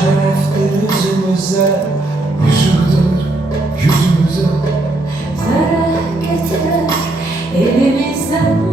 Şereftir yüzümüze, ışıktır yüzümüze. Ferah getiren elimizden.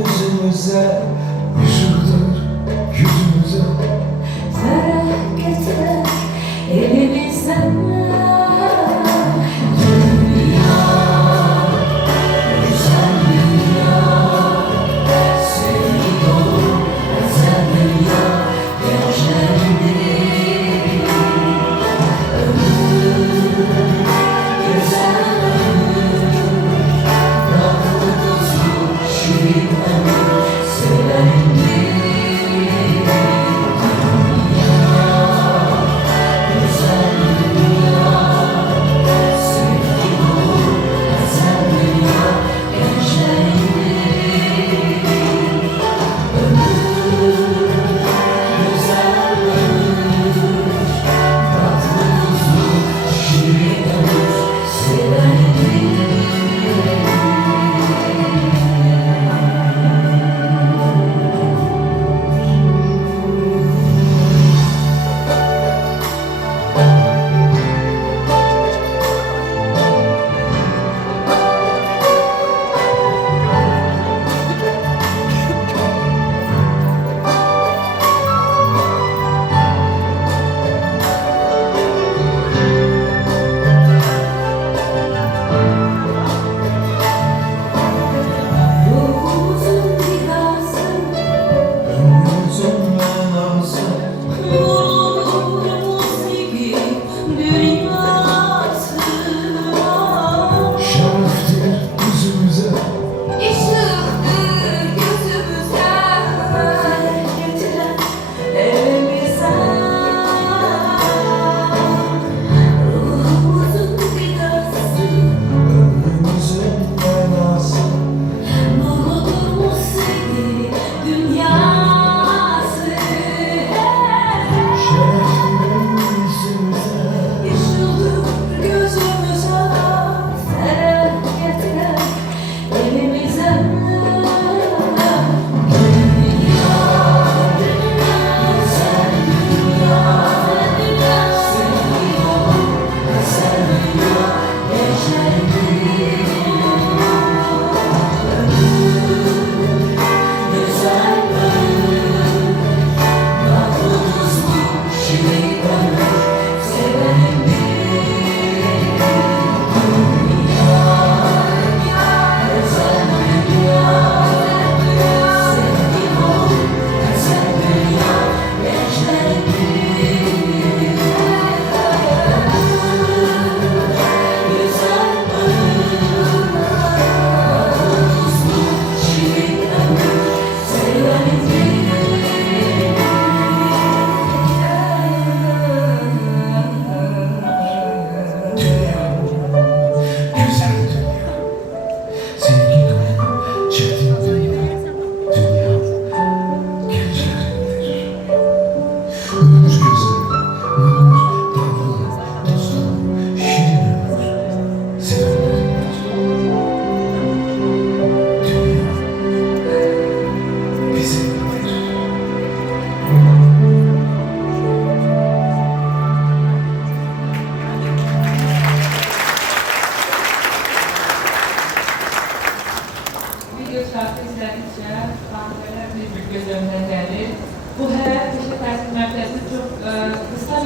Yüzümüze, ışıktır yüzümüze. Ferah getiren elimizden.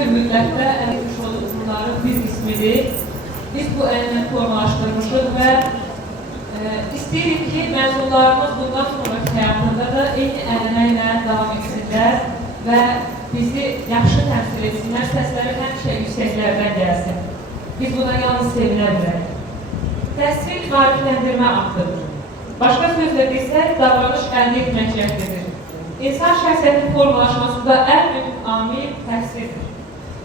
bir müddətdə əldə etmiş olduğumuz bunların bir qismidir. Biz bu ənənəni formalaşdırmışıq və istəyirik ki, məzunlarımız bundan sonraki həyatında da eyni ənənə ilə davam etsinlər və bizi yaxşı təmsil etsinlər, səsləri həmişə yüksəklərdən gəlsin. Biz buna yalnız sevinə bilərik. Təsvir maarifləndirmə aktıdır. Başqa sözlə desək, davranış əldə etmək cəhdidir. İnsan şəxsiyyətinin formalaşmasında ən mühüm amil təhsildir.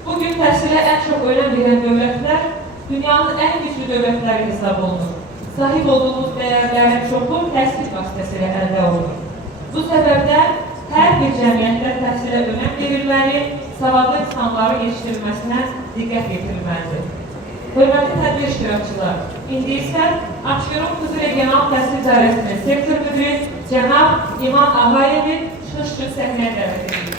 Bugün təhsilə ən çox önəm verən dövlətlər dünyanın ən güclü dövlətləri hesab olunur. Sahib olduğumuz dəyərlərin çoxu təhsil vasitəsilə əldə olunur. Bu səbəbdən hər bir cəmiyyətdə təhsilə önəm verilməli, savadlı insanların yetişdirilməsinə diqqət yetirilməlidir. Hörmətli tədbir iştirakçılar, indi isə Abşeron Xüsusi Regional Təhsil İdarəsinin sektor müdürü cənab İman Ağayevi çıxış üçün səhnəyə dəvət edilir.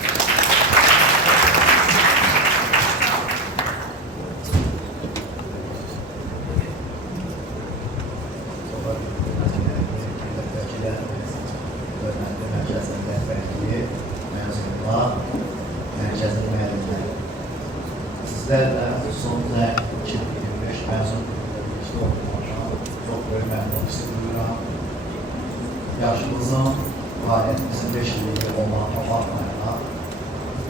Sizlərlə sonunda 2025 məzun edilmişdə olmuşam. Çox böyük məmnun hissi duyuram. Yaşımızın, fəaliyyətimizin 5 illiyi olmaqla baxmayaraq,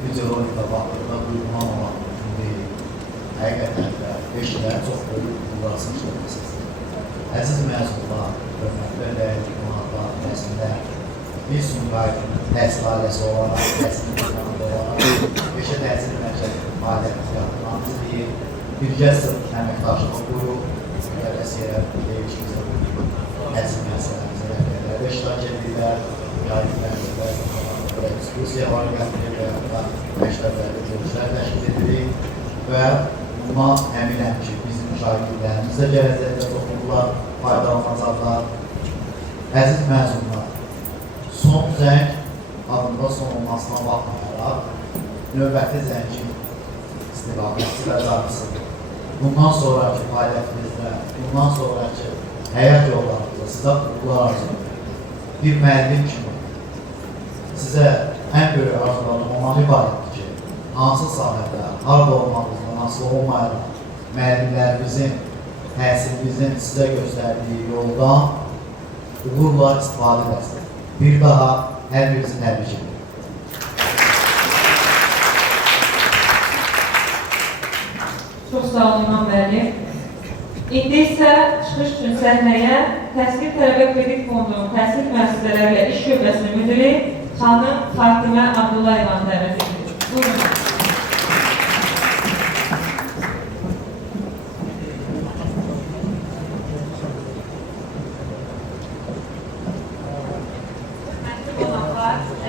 videolikdə baxdığında duyulan olan mümkün deyil. Həqiqətən də 5 ilə çox böyük uğurlar işləmişsiniz. Əziz məzunlar, hörmətli və dəyərli qonaqlar, rəsmlər, bir Sumqayıt təhsil ailəsi olaraq, təhsil imkanında olaraq, peşə təhsil mərkəzinin fəaliyyətini yaptırmamız deyil, birgə sırf əməkdaşlıq qurub, müqəddəsiyə deyişimizdə təhsil məsələmizə rəhbərlərlə iştirak edirlər, müqayimələrdə, ekskursiyalar gətirir və məktəblərdə görüşlər təşkil edirik və bundan əminəm ki, bizim müşahidlərimiz də gələcəkdə çoxunluqla faydalanacaqlar. Əziz məzunlar, son zəng adında son olmasına baxmayaraq, növbəti zəngin istiqaməti və zarfısıdır. Bundan sonraki fəaliyyətinizdə, bundan sonraki həyat yollarınızda sizə uğurlar arzulayır. Bir müəllim kimi sizə ən böyük arzularım ondan ibarətdir ki, hansı sahədə, harada olmağınızda, nasıl olmayaraq, müəllimlərimizin, təhsilimizin sizə göstərdiyi yoldan uğurla istifadə edəsiniz. Bir daha hər birisi təbrik edir. Çox sağ olun İmam müəllim. İndi isə çıxış üçün səhnəyə Təhsil Tələbə Kredit Fondunun təhsil müəssisələri ilə iş şöbəsinin müdiri xanım Fatimə Abdullayevanı dəvət edilir. Buyurun.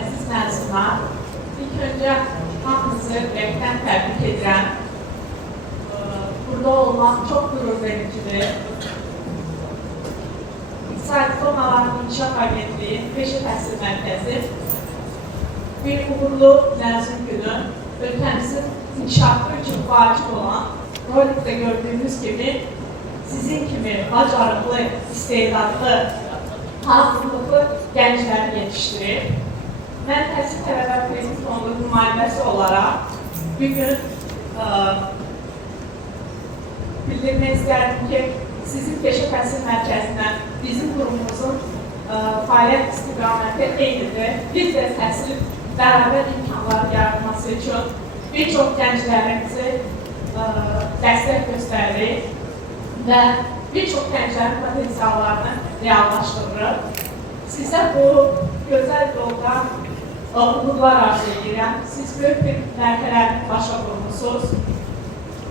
Əziz məzunlar, ilk öncə hamınızı ürəkdən təbrik edirəm. Burada olmaq çox qürur vericidir. İqtisadi Formaların İnkişaf Agentliyi Peşə Təhsil Mərkəzi bir uğurlu məzun günü ölkəmizin inkişafı üçün vacib olan rolikdə gördüğünüz gibi sizin kimi bacarıqlı, istedadlı, hazırlıqlı gəncləri yetişdirir. Mən Təhsil Tələbə Kredit Fondu nümayəndəsi olaraq bugün bildirmək istərdim ki, sizin Peşə Təhsil Mərkəzinə bizim qurumumuzun fəaliyyət istiqaməti eynidir. Biz də təhsil bərabər imkanları yaratması üçün bir çox gənclərimizi dəstək göstəririk və bir çox gənclərin potensiallarını reallaşdırırıq. Sizə bu gözəl yolda uğurlar arzu edirəm. Siz böyük bir mərhələni başa vurmuşsunuz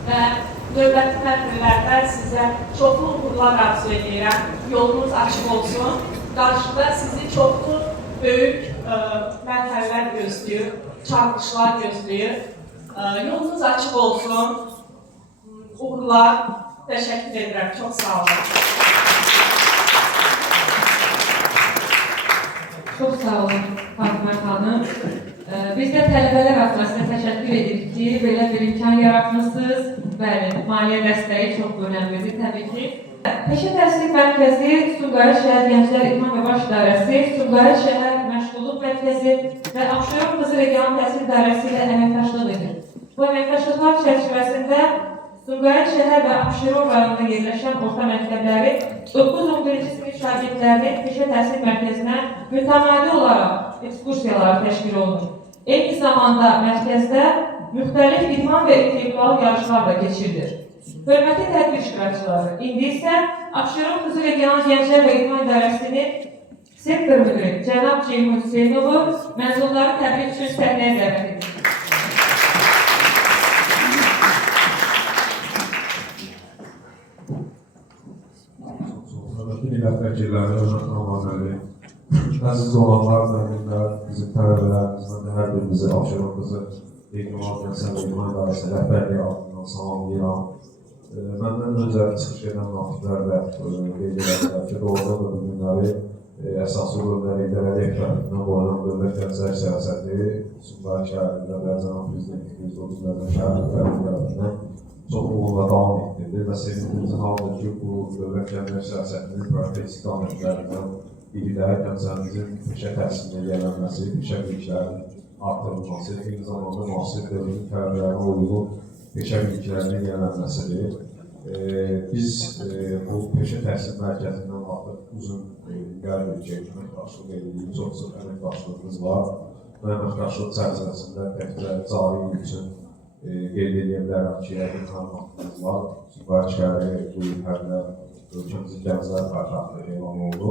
və növbəti mərhələlərdə sizə çoxlu uğurlar arzu edirəm. Yolunuz açıq olsun. Qarşıda sizi çoxlu böyük mərhələlər gözləyir, çağırışlar gözləyir. Yolunuz açıq olsun. Uğurlar. Təşəkkür edirəm. Çox sağ olun. Çox sağ olun Fatimə xanım. Biz də tələbələr adına təşəkkür edirik ki, belə bir imkan yaratmışsınız. Bəli, maliyyə dəstəyi çox önəmlidir təbii ki. Peşə Təhsil Mərkəzi, Sumqayıt şəhər Gənclər İdman və Baş İdarəsi, Sumqayıt şəhər Məşğulluq Mərkəzi və Abşeron Xüsusi Regional Təhsil İdarəsi ilə əməkdaşlıq edir. Bu əməkdaşlıqlar Sumqayıt şəhər və Abşeron rayonunda yerləşən orta məktəbləri 9-11-ci sinif şagirdlərinin peşə təhsil mərkəzinə mütəmadi olaraq ekskursiyalar təşkil olunur. Eyni zamanda mərkəzdə müxtəlif idman və intellektual yarışlar da keçirilir. Hörmətli tədbir iştirakçıları, indi isə Abşeron Xüsusi Regional Gənclər və İdman İdarəsinin sektor müdürü cənab Ceyhun Hüseynovu məzunları təbrik üçün səhnəyə dəvət edir. Millət vəkilləri, hörmətli nümayəndələri, əziz olanlar, müəllimlər, bizim tələbələrimizdən də hər birimizi Abşeron Xüsusi Regional Gənclər və İdman İdarəsi rəhbərliyi adından salamlayıram. Məndən öncə çıxış edən natıqlər də qeyd edilər ki, doğrudan da bu günləri əsaslı bölümləri idarəli ehtiyatından qoyulan dövlət gənclər siyasəti Sumqayıt şəhərində və Cənab Prezidentimiz o günlərdən şəhərlər tərəfindən çox uğurla davam etdirdi və sevindiğimiz haldır ki, bu dövlət gənclər siyasətinin praktik istiqamətlərindən biri də gənclərimizin peşə təhsilinə yiyələnməsi, peşə biliklərinin artırılması, eyni zamanda müasir dövrün tələblərinə uyğun peşə biliklərinin yiyələnməsidir. Biz bu peşə təhsil mərkəzindən artıq uzun illər öncə əməkdaşlıq edirik, çox əməkdaşlığımız var. Bu əməkdaşlıq çərçivəsində təkcə cari il üçün qeyd edə bilərəm ki, yəqin tanımadığımız var. Sumqayıt şəhəri bu il hələ ölkəmizin gənclər paytaxtı elan olundu.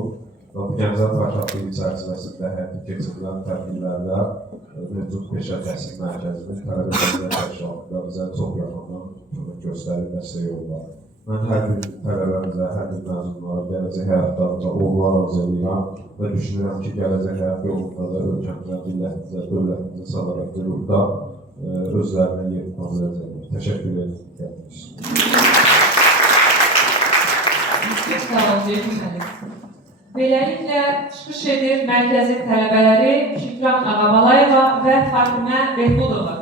Və bu gənclər paytaxtı çərçivəsində həyata keçirilən tədbirlərdə mövcud peşə təhsil mərkəzinin tələbə gənclər təşkilatında bizə çox yaxından kömək göstərir, dəstək olurlar. Mən hər bir tələbəmizə, hər bir məzunlara gələcək həyatlarında uğurlar arzu edirəm və düşünürəm ki, gələcək həyat yolunda da ölkəmizə, millətimizə, dövlətimizə sadaqətli ruhda özlərinə yer tutacaqlar. Təşəkkür ederim. Çox sağ olun, Ceyhun müəllim. Beləliklə çıxış edir mərkəzin tələbələri Şükran Ağabalayeva və Fatimə Behbudova.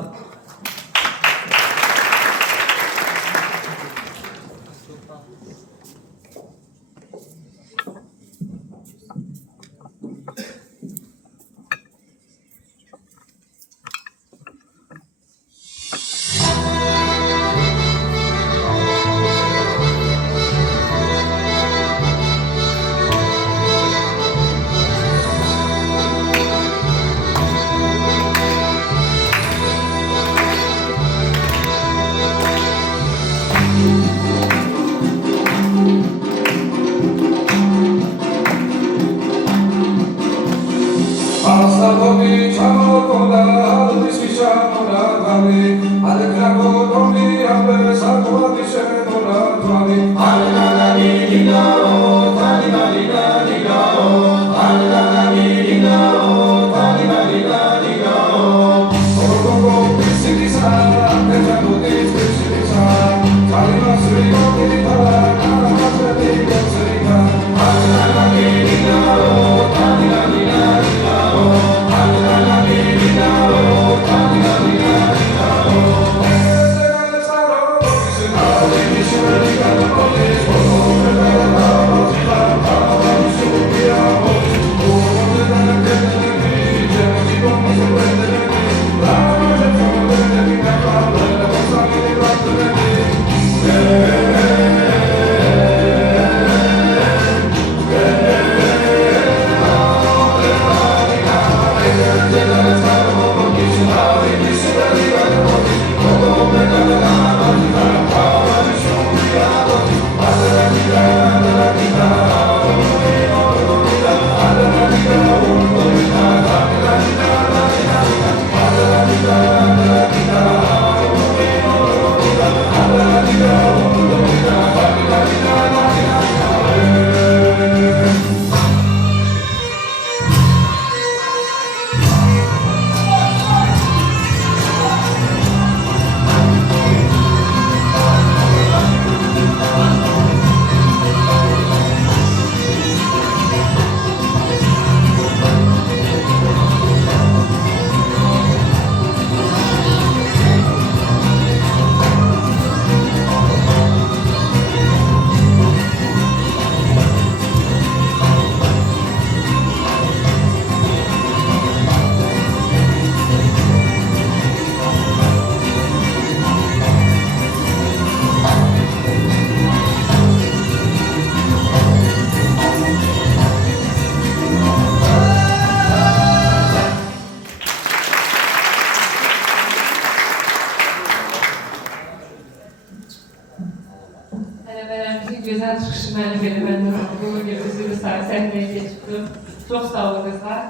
Nənələrimizin gözəl çıxışı məni belə məndən bu gün üzülü səhnəyə keçdim. Çox sağ olun qızlar.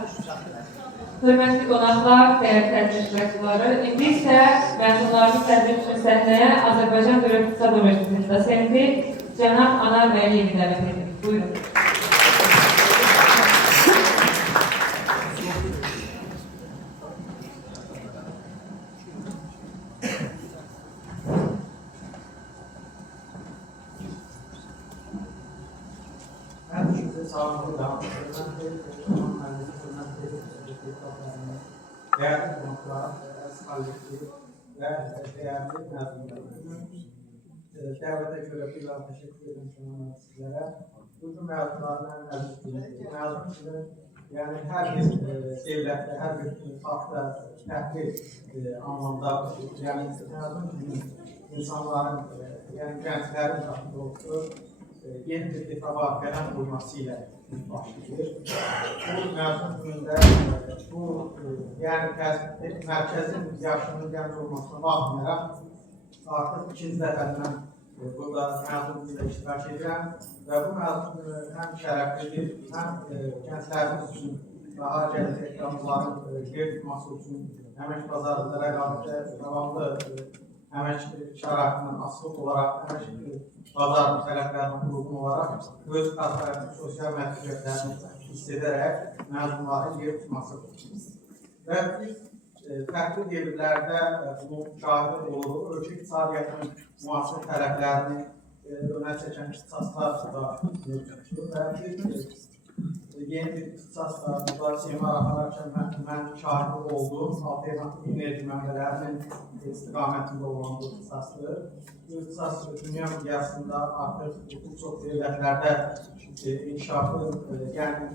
Hörmətli qonaqlar, dəyərli tədbir iştirakçıları, indi isə məzunlarımız təqdim üçün səhnəyə Azərbaycan Dövlət İqtisad Universitetinin dosenti cənab Anar Vəliyevi dəvət edilir. Buyurun. Herkese sağlıklı değerli konuklar, askerlikli ve değerli mezunlarımız. Devlete göre bir daha teşekkür ederim sizlere. Bugün mezunlardan mezun yani her bir devlette, her bir farklı farklı anlamda yani mezun insanların yani gençlerin daha doğrusu yeni bir kitaba qələm qoyması ilə başlayır. Bu mezun günündə bu yəni mərkəzin yaşının gənc olmasına baxmayaraq artıq ikinci dəfədən burada mezun günündə iştirak edirəm və bu mezun günü həm şərəflidir, həm gənclərimiz üçün daha gələcək planların yer tutması üçün əmək bazarında rəqabətə davamlı əmək şəraitindən asılı olaraq əmək bazarın tələblərinin uyğun olaraq öz korporativ sosial məsuliyyətlərini hiss edərək məzunların yer tutmasıdır. Və biz fərqli devirlərdə bunu şahid oluruq. Ölkə iqtisadiyyatının müasir tələblərini önə çəkən ixtisaslar da mövcuddur və biz yeni bir ixtisasla burada semar apararkən mən şahid olduğum alternativ enerji mənbələrinin istiqamətində olan bu ixtisasdır. Bu ixtisas dünya miqyasında artıq bir çox dövlətlərdə inkişafı, yəni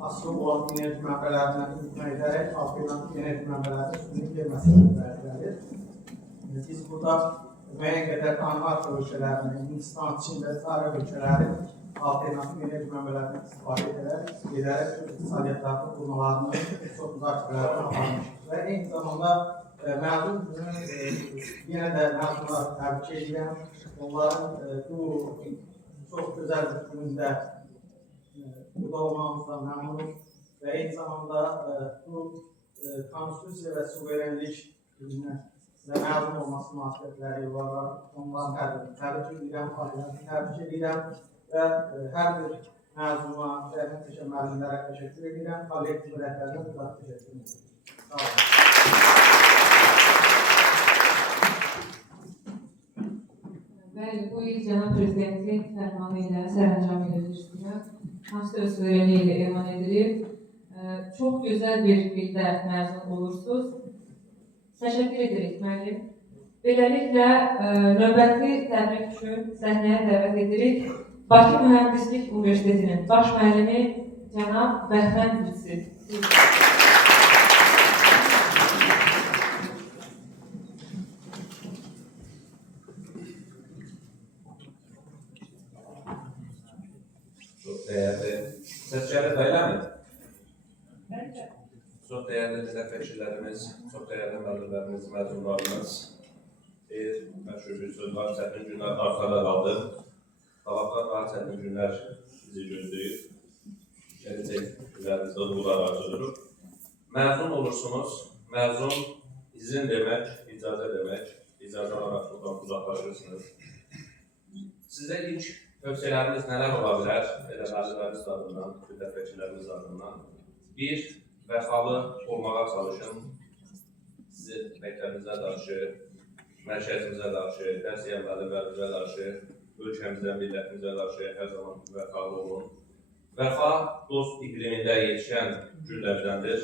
asılı olan enerji mənbələrindən imtina edərək alternativ enerji mənbələrinin üstünlük verməsini gəlir. Biz burada müəyyən qədər Danimarka ölkələrinin, Hindistan, Çin və sair ölkələrin alternativ enerji mənbələrindən istifadə edərək iqtisadiyyatlarının qurmalarını çox müzakirələrini aparmışdır. Və eyni zamanda mezun günü yenə də mezunlar təbrik edirəm. Onların bu çox gözəl bir günündə burada olmamızdan məmnunuz və eyni zamanda bu konstitusiya və suverenlik gününə və mezun olması münasibətləri var. Onların təbrik edirəm, təbrik edirəm və hər bir mezuna və həmçinin müəllimlərə təşəkkür edirəm. Kollektiv rəhbərlərə də təşəkkür edirəm. Sağ olun. Bəli, bu il Cənab Prezidentin fərmanı ilə sərəncam edilmişdir. Konstitusiya suverenliyi ilə elan edilib. Çox gözəl bir ildə məzun olursunuz. Təşəkkür edirik müəllim. Beləliklə, növbəti təbrik üçün səhnəyə dəvət edirik. Bakı Mühəndislik Universitetinin baş müəllimi Cənab Bəhmən Bilsi. Çox dəyərli səsçiləri bəyləmi? Çox dəyərli müzəffərçilərimiz, çox dəyərli müəllimlərimiz, məzunlarımız. Məşhur bir söz var, çətin günlər arxada qaldı. Qalaqlar daha çətin günlər bizi gözləyir. Gələcək günlərimizdə uğurlar arzuduruq. Məzun olursunuz, məzun izin demək, icazə demək, icazə alaraq buradan uzaqlaşırsınız. Sizə ilk tövsiyələrimiz nələr ola bilər? Elə müəllimlərimiz adından, müzəffərçilərimiz adından. Bir, vəfalı olmağa çalışın. Sizi məktəbinizə qarşı, mərkəzimizə qarşı, dərsiyə müəllimlərimizə qarşı, ölkəmizə, millətimizə qarşı hər zaman vəfalı olun. Vəfa dost iqlimində yetişən güllərdəndir.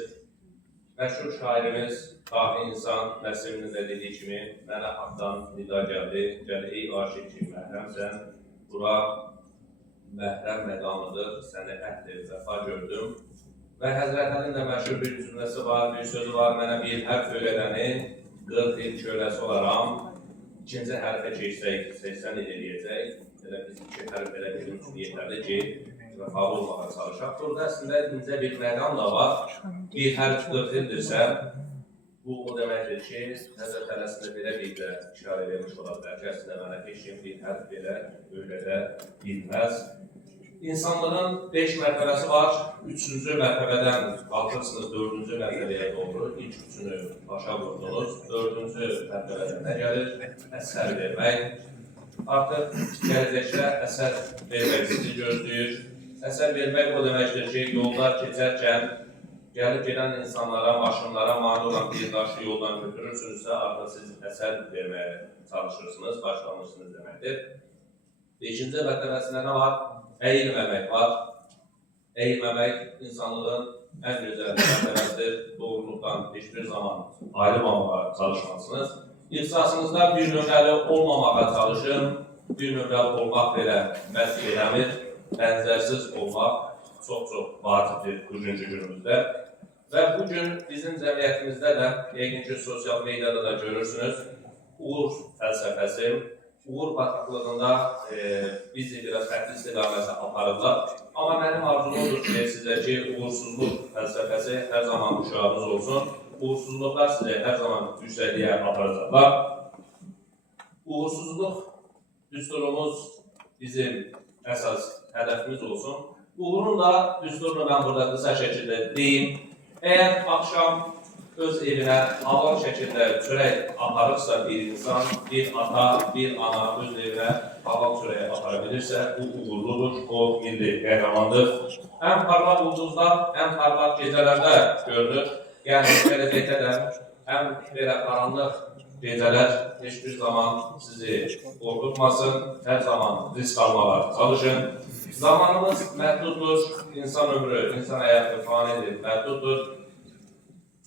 Məşhur şairimiz, dahi insan Nəsiminin də dediyi kimi, mənə haqdan nida gəldi, gəl ey aşiq ki, məhrəmsən, bura məhrəm məqamıdır, səni əhd-i vəfa gördüm. Və Həzrət Əlinin də məşhur bir cümləsi var, bir sözü var, mənə bir hərf öyrədəni 40 il köləsi olaram, ikinci hərfə keçsək, 80 il eləyəcək. Elə biz iki hərf elə bizim üçün yetərli ki, vəfalı olmağa çalışaq. Burada əslində incə bir məqam da var. Bir hərf 40 ildirsə, Bu o deməkdir ki, nəzər tələsində belə bir də işarə vermiş ola bilər ki, əslində mənə heç kim bir hərf belə öyrədə bilməz. İnsanlığın 5 mərtəbəsi var. 3-cü mərtəbədən qalxırsınız 4-cü mərtəbəyə doğru. İlk üçünü başa vurdunuz. 4-cü mərtəbədən nə gəlir? Əsər vermək. Artıq gələcəkdə əsər vermək sizi gözləyir. Əsər vermək o deməkdir ki, yollar keçərkən gəlib gedən insanlara, maşınlara mane olan bir daşı yoldan götürürsünüzsə, artıq siz əsər verməyə çalışırsınız, başlamışsınız deməkdir. 5-ci mərtəbəsində nə var? Əyilməmək var. Əyilməmək insanlığın ən gözəl mərtəbəsidir. Doğruluqdan heç bir zaman ayrılmamağa çalışmalısınız. İxtisasınızda bir nömrəli olmamağa çalışın. Bir nömrəli olmaq belə məhz eləmir. Bənzərsiz olmaq çox-çox vacibdir bugünkü günümüzdə. Və bugün bizim cəmiyyətimizdə də, yəqin ki, sosial mediada da görürsünüz, uğur fəlsəfəsi, uğur bataqlığında bizi biraz fərqli istiqaməsə aparırlar. Amma mənim arzum odur ki, sizə ki, uğursuzluq fəlsəfəsi hər zaman müşahidiniz olsun. Uğursuzluqlar sizə hər zaman yüksəkliyə aparacaqlar. Uğursuzluq düsturumuz bizim əsas hədəfimiz olsun. Uğurun da düsturunu mən burada qısa şəkildə deyim. Əgər axşam öz evinə halal şəkildə çörək aparırsa bir insan, bir ata, bir ana öz evinə halal çörək apara bilirsə, bu uğurludur, o milli qəhrəmandır. Ən parlaq ulduzlar, ən parlaq gecələrdə görünür. Yəni, gələcəkdə də ən belə qaranlıq gecələr heç bir zaman sizi qorxutmasın, hər zaman risk almağa çalışın. Zamanımız məhduddur, insan ömrü, insan həyatı fanidir, məhduddur.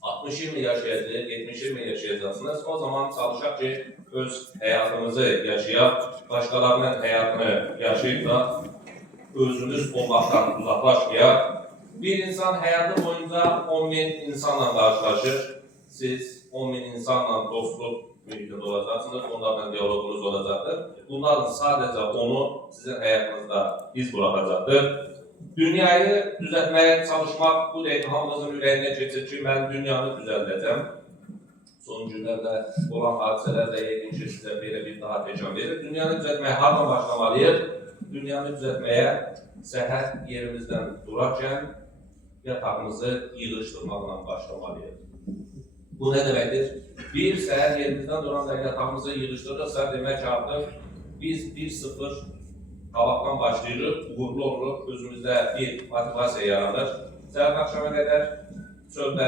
60-20 yaşayacaq, 70-20 yaşayacaqsınız. O zaman çalışaq ki, öz həyatımızı yaşayaq, başqalarının həyatını yaşayıb da özümüz olmaqdan uzaqlaşmayaq. Bir insan həyatı boyunca 10.000 insanla qarşılaşır. Siz 10.000 insanla dostluq mühitində olacaqsınız, onlarla diyalogunuz olacaqdır. Bunların sadəcə onu sizin həyatınızda iz bırakacaqdır. Dünyayı düzəltməyə çalışmaq bu dəqiqə hamımızın ürəyinə keçir ki, mən dünyanı düzəldəcəm. Son günlərdə olan hadisələr də yəqin ki, sizə belə bir daha təkan verir. Dünyanı düzəltməyə hardan başlamalıyıq? Dünyanı düzəltməyə səhər yerimizdən durarkən yatağımızı yığışdırmaqla başlamalıyıq. Bu nə deməkdir? Bir səhər yerimizdən duranda yatağımızı yığışdırırsa, demək ki, artıq biz 1-0 qabaqdan başlayırıq, uğurlu oluruq, özümüzdə bir motivasiya yaranır. Səhər axşama qədər çöldə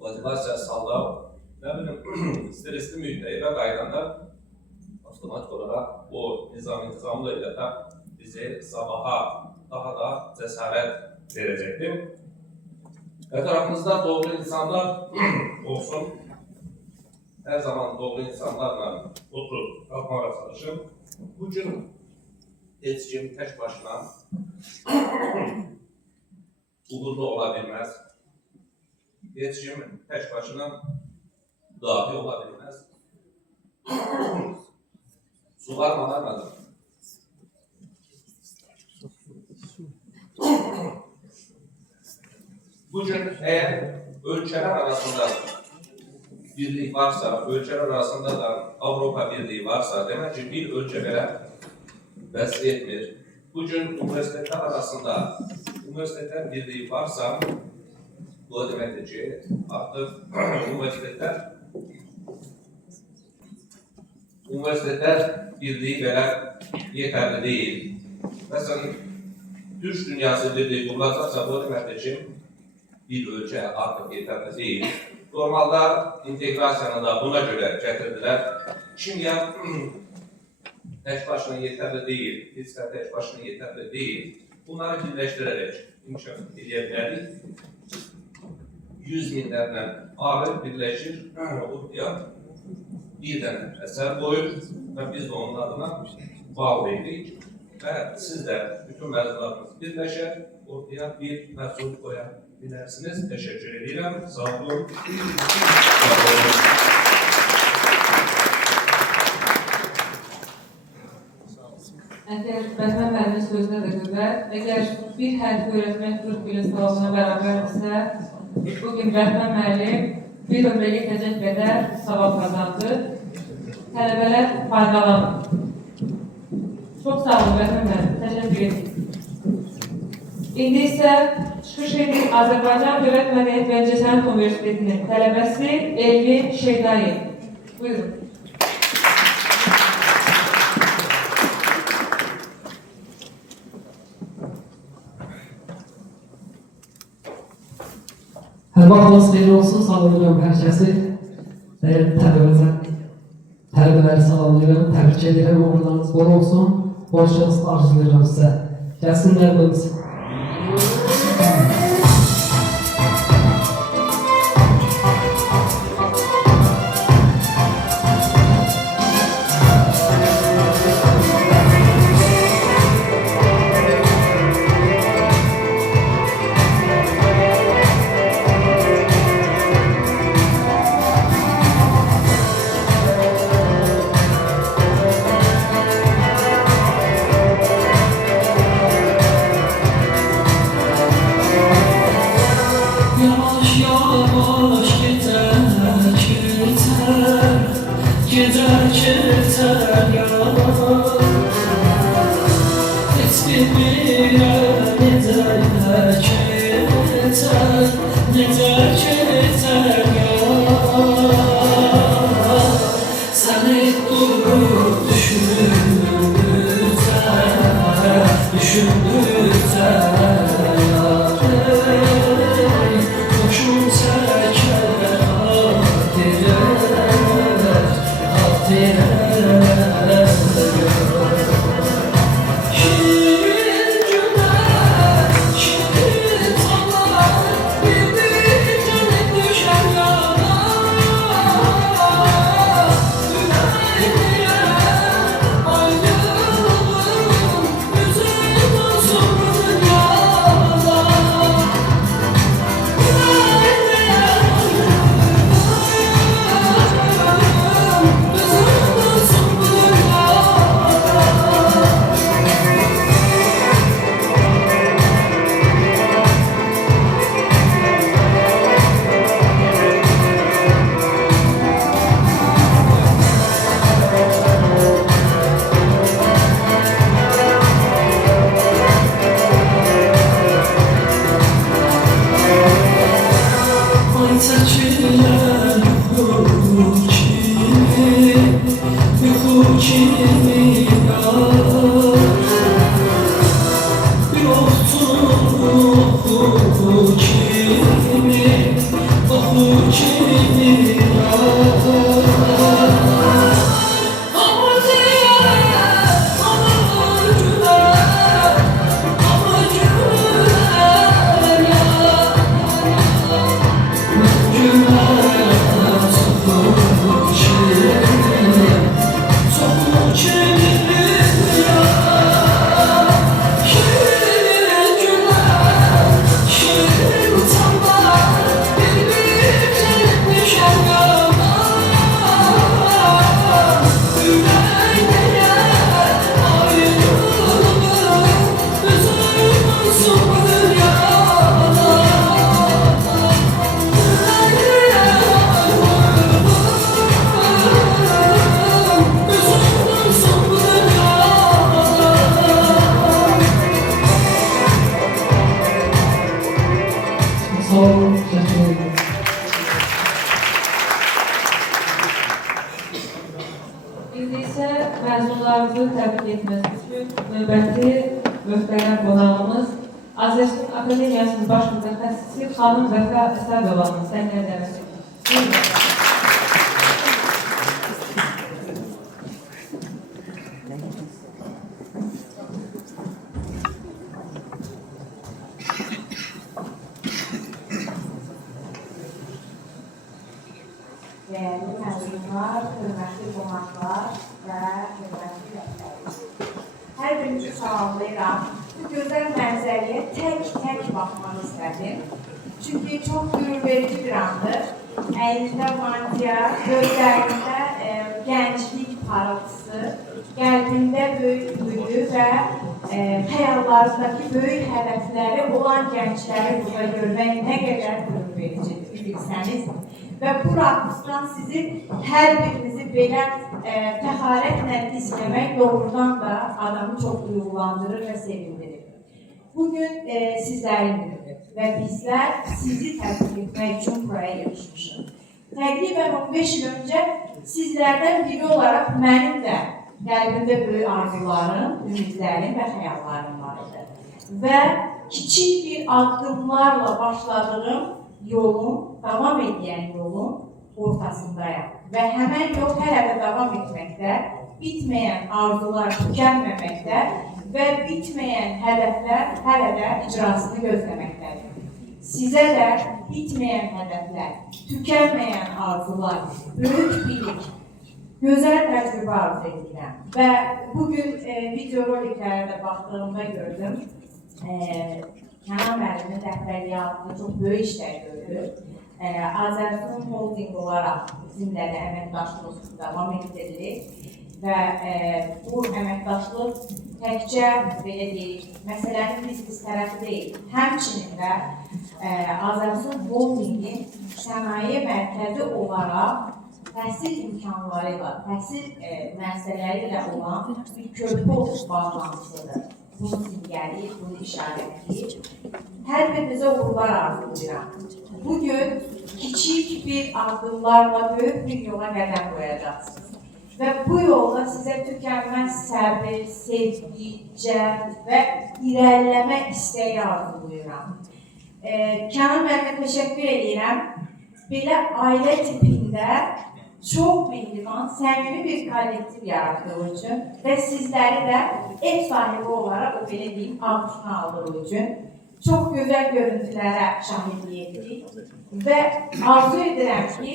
motivasiya saldaq, nə bilim, stresli mühitdə evə qaydanda avtomatik olaraq o nizamlı ilə bizi sabaha daha da cəsarət verəcəkdir. Ətrafımızda doğru insanlar olsun. Hər zaman doğru insanlarla oturup qalxmağa çalışın. Bugün heç kim tək başına uğurlu ola bilməz. Heç kim tək başına dahi ola bilməz. Su var mı, anlamadım. Bugün eğer ölçələr arasında birlik varsa, ölçələr arasında da Avropa birliği varsa, demek ki bir ölçə belə bəs etmir. Bugün üniversiteler arasında üniversiteler birliği varsa, bu demektir ki artık üniversiteler birliği belə yeterli değil. Mesela Türk dünyası birliği kurulacaksa, bu demektir ki bir ölçü artık yeterli değil. Normalde integrasyanı da buna göre getirdiler. Şimdi tek başına yeterli değil, fiskal tek başına yeterli değil. Bunları birleştirerek imkan edebiliriz. 100 binlerle ağır birleşir, ortaya bir tane eser koyur ve biz de onun adına bağlıydık. Ve siz de bütün mezunlarımız birleşir, ortaya bir mezun koyabilirsiniz. Teşekkür ederim. Sağ olun. Əgər Bəhmən müəllimin sözünə də görə, əgər bir hərfi öyrətmək 40 ilin savabına bərabərdirsə, bugün Bəhmən müəllim bir ömrə yetəcək qədər savab qazandı. Tələbələr faydalanın. Çox sağ olun vətəndaşlar, təşəkkür edirəm. İndi isə çıxış edir Azərbaycan Dövlət Mədəniyyət və İncəsənət Universitetinin tələbəsi Elvin Şeydayev. Buyurun. Hər vaxtınız xeyir olsun, salamlayıram hər kəsi. Tələbələri salamlayıram, təbrik edirəm, uğurlarınız bol olsun. Bol şans arzulayıram sizə. Gəlsinlər biz. İndi isə məzunlarımızı təbrik etməsi üçün növbəti möhtərəm qonağımız Azərbaycan Akademiyasının baş mütəxəssisi xanım Vəfa Əsədovanın səhnəyə dəvət edilir. Değerli mezunlar, hürmetli qonaqlar və hürmetli rəhbərlər. Hər birinizi salamlayıram. Bu gözəl mənzərəyə tək baxmaq istədim. Çünki çox qürurverici bir andır. Əlində mantiya, gözlərində gənclik parıltısı, qəlbində böyük ümidi və xəyallarındakı böyük hədəfləri olan gəncləri burada görmək nə qədər qürurvericidir, bilirsəniz. Və bu rahatlıqdan sizi hər birinizi belə fəxarətlə izləmək doğrudan da adamı çox duyğulandırır və sevindirir. Bugün sizlərin günüdür və bizlər sizi təbrik etmək üçün buraya yığışmışıq. Təqribən 15 il öncə sizlərdən biri olaraq mənim də qəlbimdə böyük arzularım, ümidlərim və xəyallarım var idi. Və kiçik bir addımlarla başladığım yolun, davam edən yolun ortasındayım. Və həmən yol hələ də davam etməkdə, bitməyən arzular tükənməməkdə və bitməyən hədəflər hələ də icrasını gözləməkdədir. Sizə də bitməyən hədəflər, tükənməyən arzular, böyük bilik, gözəl təcrübə arzu edirəm. Və bugün videoroliklərə də baxdığımda gördüm. Kənan müəllimin rəhbərliyi altında çox böyük işlər gördü. Azərbaycan Holding olaraq bizimlə də əməkdaşlıq davam etdirilir. Və bu əməkdaşlıq təkcə, belə deyək, məsələnin biznes tərəfi deyil. Həmçinin də Azərbaycan Holdingin sənaye mərkəzi olaraq təhsil imkanları ilə, təhsil müəssisələri ilə olan bir körpü bağlantısıdır. Bunu simgəliyir, bunu işarəliyir. Hər birinizə uğurlar arzu edirəm. Bugün kiçik bir addımlarla böyük bir yola qədəm qoyacaqsınız. Və bu yolda sizə tükənməz səbir, sevgi, cəhd və irəliləmə istəyi arzulayıram. Kənan müəllimə təşəkkür edirəm. Belə ailə tipində çox mehriban, səmimi bir kollektiv yaratdığı üçün və sizləri də ev sahibi olaraq, o belə deyim, alqışına aldığı üçün çox gözəl görüntülərə şahidlik etdik və arzu edirəm ki,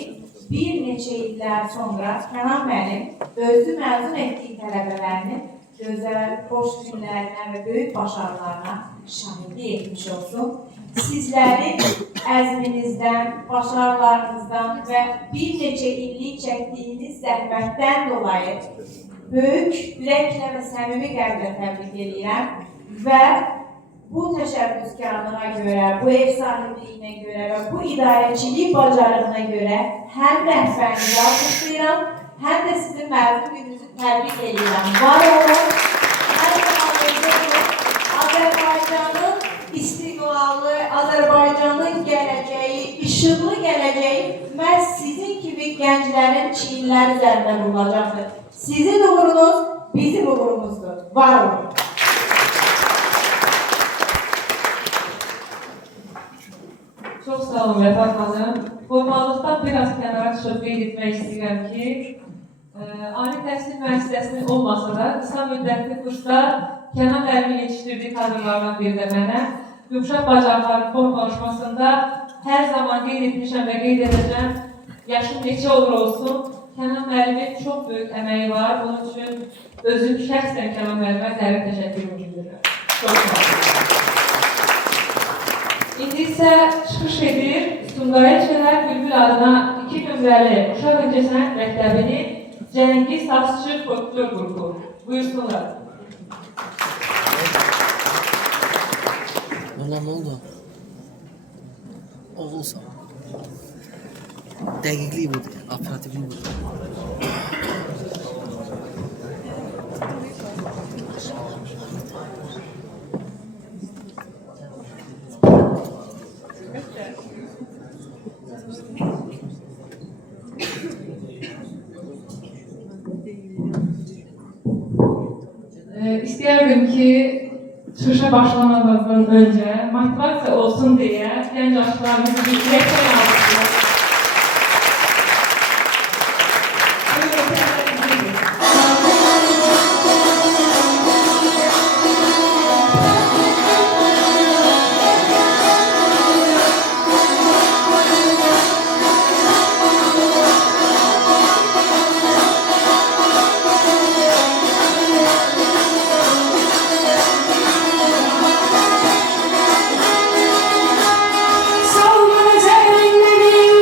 bir neçə illər sonra Kənan müəllim özü məzun etdiyi tələbələrinin gözəl, xoş günlərinə və böyük başarılarına şahidlik etmiş olsun. Sizlərin əzminizdən, başarılarınızdan və bir neçə illik çəkdiyiniz zəhmətdən dolayı böyük ürəklə və səmimi qəlblə təbrik edirəm və bu təşəbbüskarlığa görə, bu ev sahibliyinə görə və bu idarəçilik bacarığına görə həm rəhbərinizi alqışlayıram, həm də sizin məzun gününüzü təbrik edirəm. Var olun, hər zaman Azərbaycanın istiqlallı, Azərbaycanın gələcəyi, işıqlı gələcəyi məhz sizin kimi gənclərin çiyinləri üzərində qurulacaqdır. Sizin uğurunuz bizim uğurumuzdur. Var olun. Çox sağ olun Vəfat xanım. Formallıqdan biraz kənara çıxıb qeyd etmək istəyirəm ki, ali təhsil müəssisəsinin olmasa da qısa müddətli kursda Kənan müəllimin yetişdirdiyi kadrlardan biri də mənə Yumşaq Bacarıqların form konuşmasında hər zaman qeyd etmişəm və qeyd edəcəm. Yaşım neçə olur olsun, Kənan müəllimin çox böyük əməyi var. Bunun üçün özüm şəxsən Kənan müəllimə dərin təşəkkür edirəm. Çox sağ olun. İndi isə çıxış edir Sumqayıt şəhər Bülbül adına 2 nömrəli uşaq öncəsənət məktəbinin Cəngiz Sazçı folklor qrupu. Buyursunlar. Ulan ne oldu? Olsa. Dəqiqlik budur, operatiflik budur. İstəyərdim ki, çıxışa başlamamızdan öncə motivasiya olsun deyə gənc aşıqlarımızı bir ürəkdən almışlar. Solmaz ellerin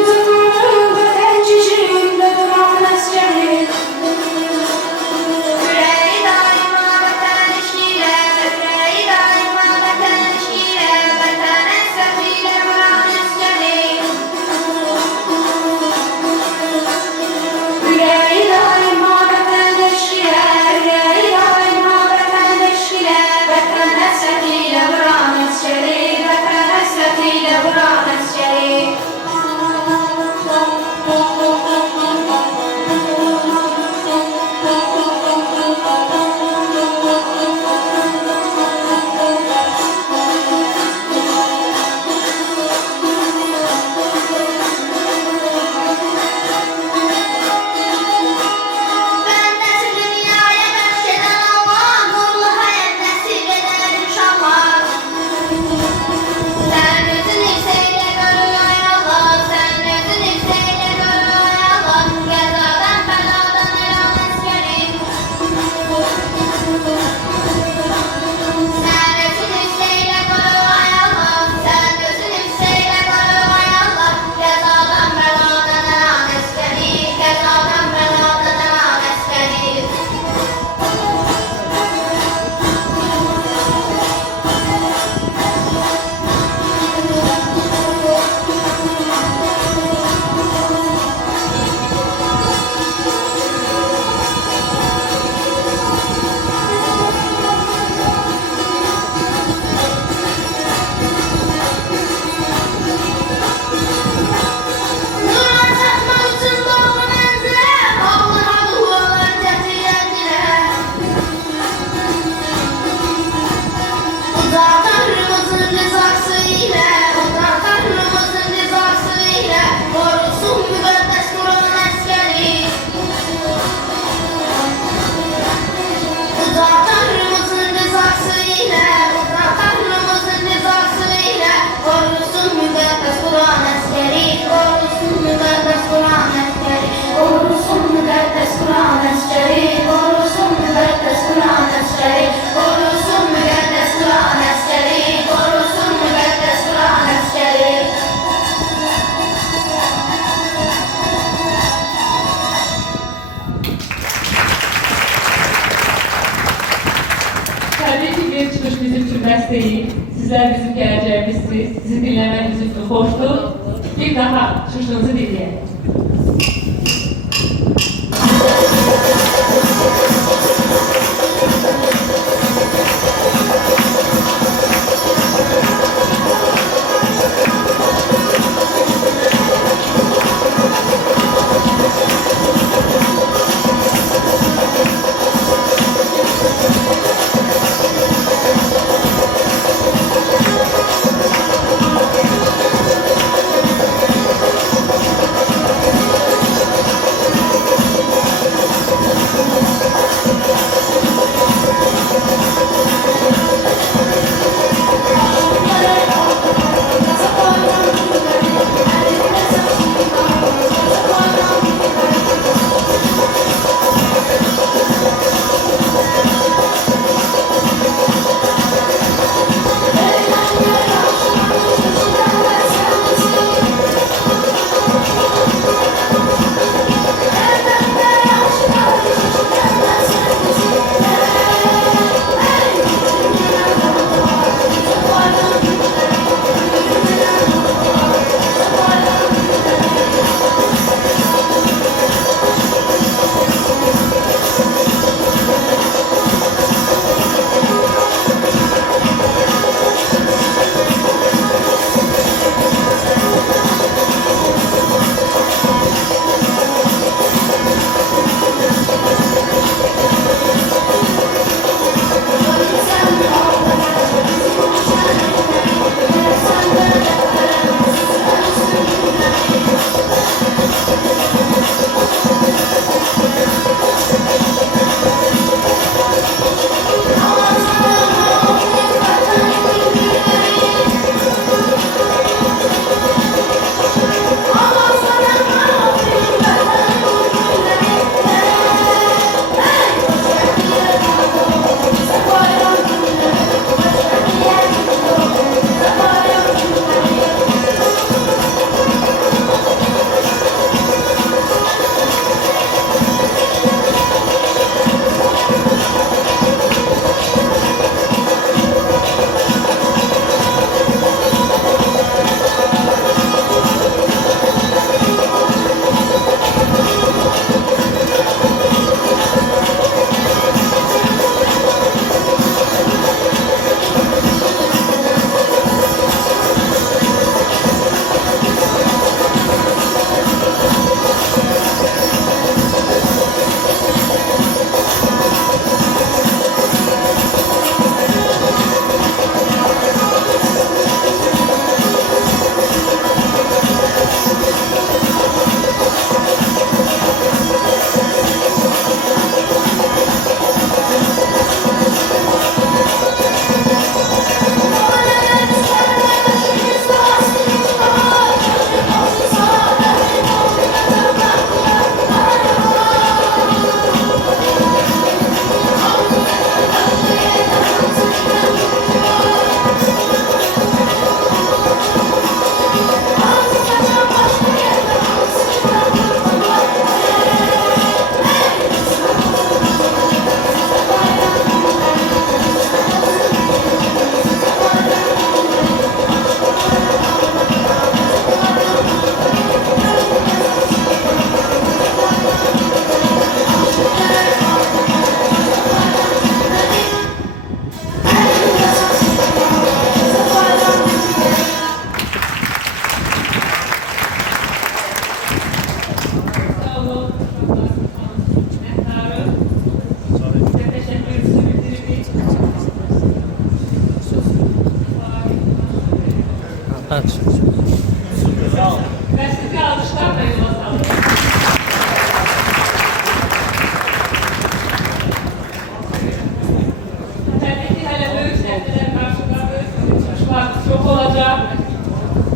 bizim üçün bəs deyil. Sizlər bizim gələcəyimizsiniz. Sizi dinləmək bizim üçün xoşdur. Bir daha çıxışınızı dinləyək.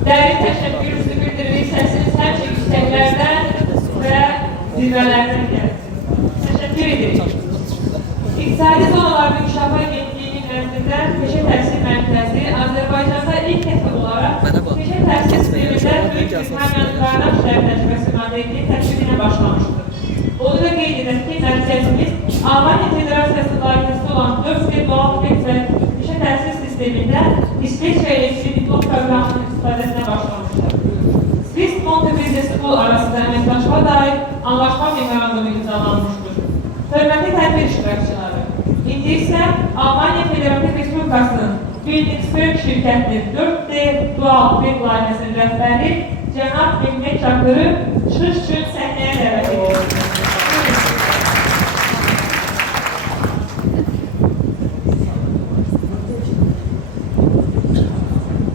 Dərin təşəkkürümüzü bildiririk, səsiniz həmçə yüksəklərdən və zirvələrdən gəlir. Təşəkkür edirik. İqtisadi zonaların inkişafı Agentliyinin nəzdində Peşə Təhsil Mərkəzi Azərbaycanda ilk tətbiq olaraq Peşə Təhsil sistemində böyük imkanlarına şəhər təcrübəsi modelinin təşkilinə başlamışdır. Onu da qeyd edək ki, mərkəzimiz Almanya Federasiyası layihəsində olan 4 federal və Peşə təhsil sistemində İsveçrə ilə ikili diplom proqramının istifadəsinə başlamışdır. Swiss Monte Business School arasında əməkdaşlığa dair anlaşma memorandumu imzalanmışdır. Hörmətli tədbir iştirakçıları, indi isə Almanya Federativ Respublikasının Bildungsberg şirkətinin 4D Dual Web layihəsinin rəhbəri cənab Mehmet Çakır'ı çıxış üçün səhnəyə dəvət ediyoruz.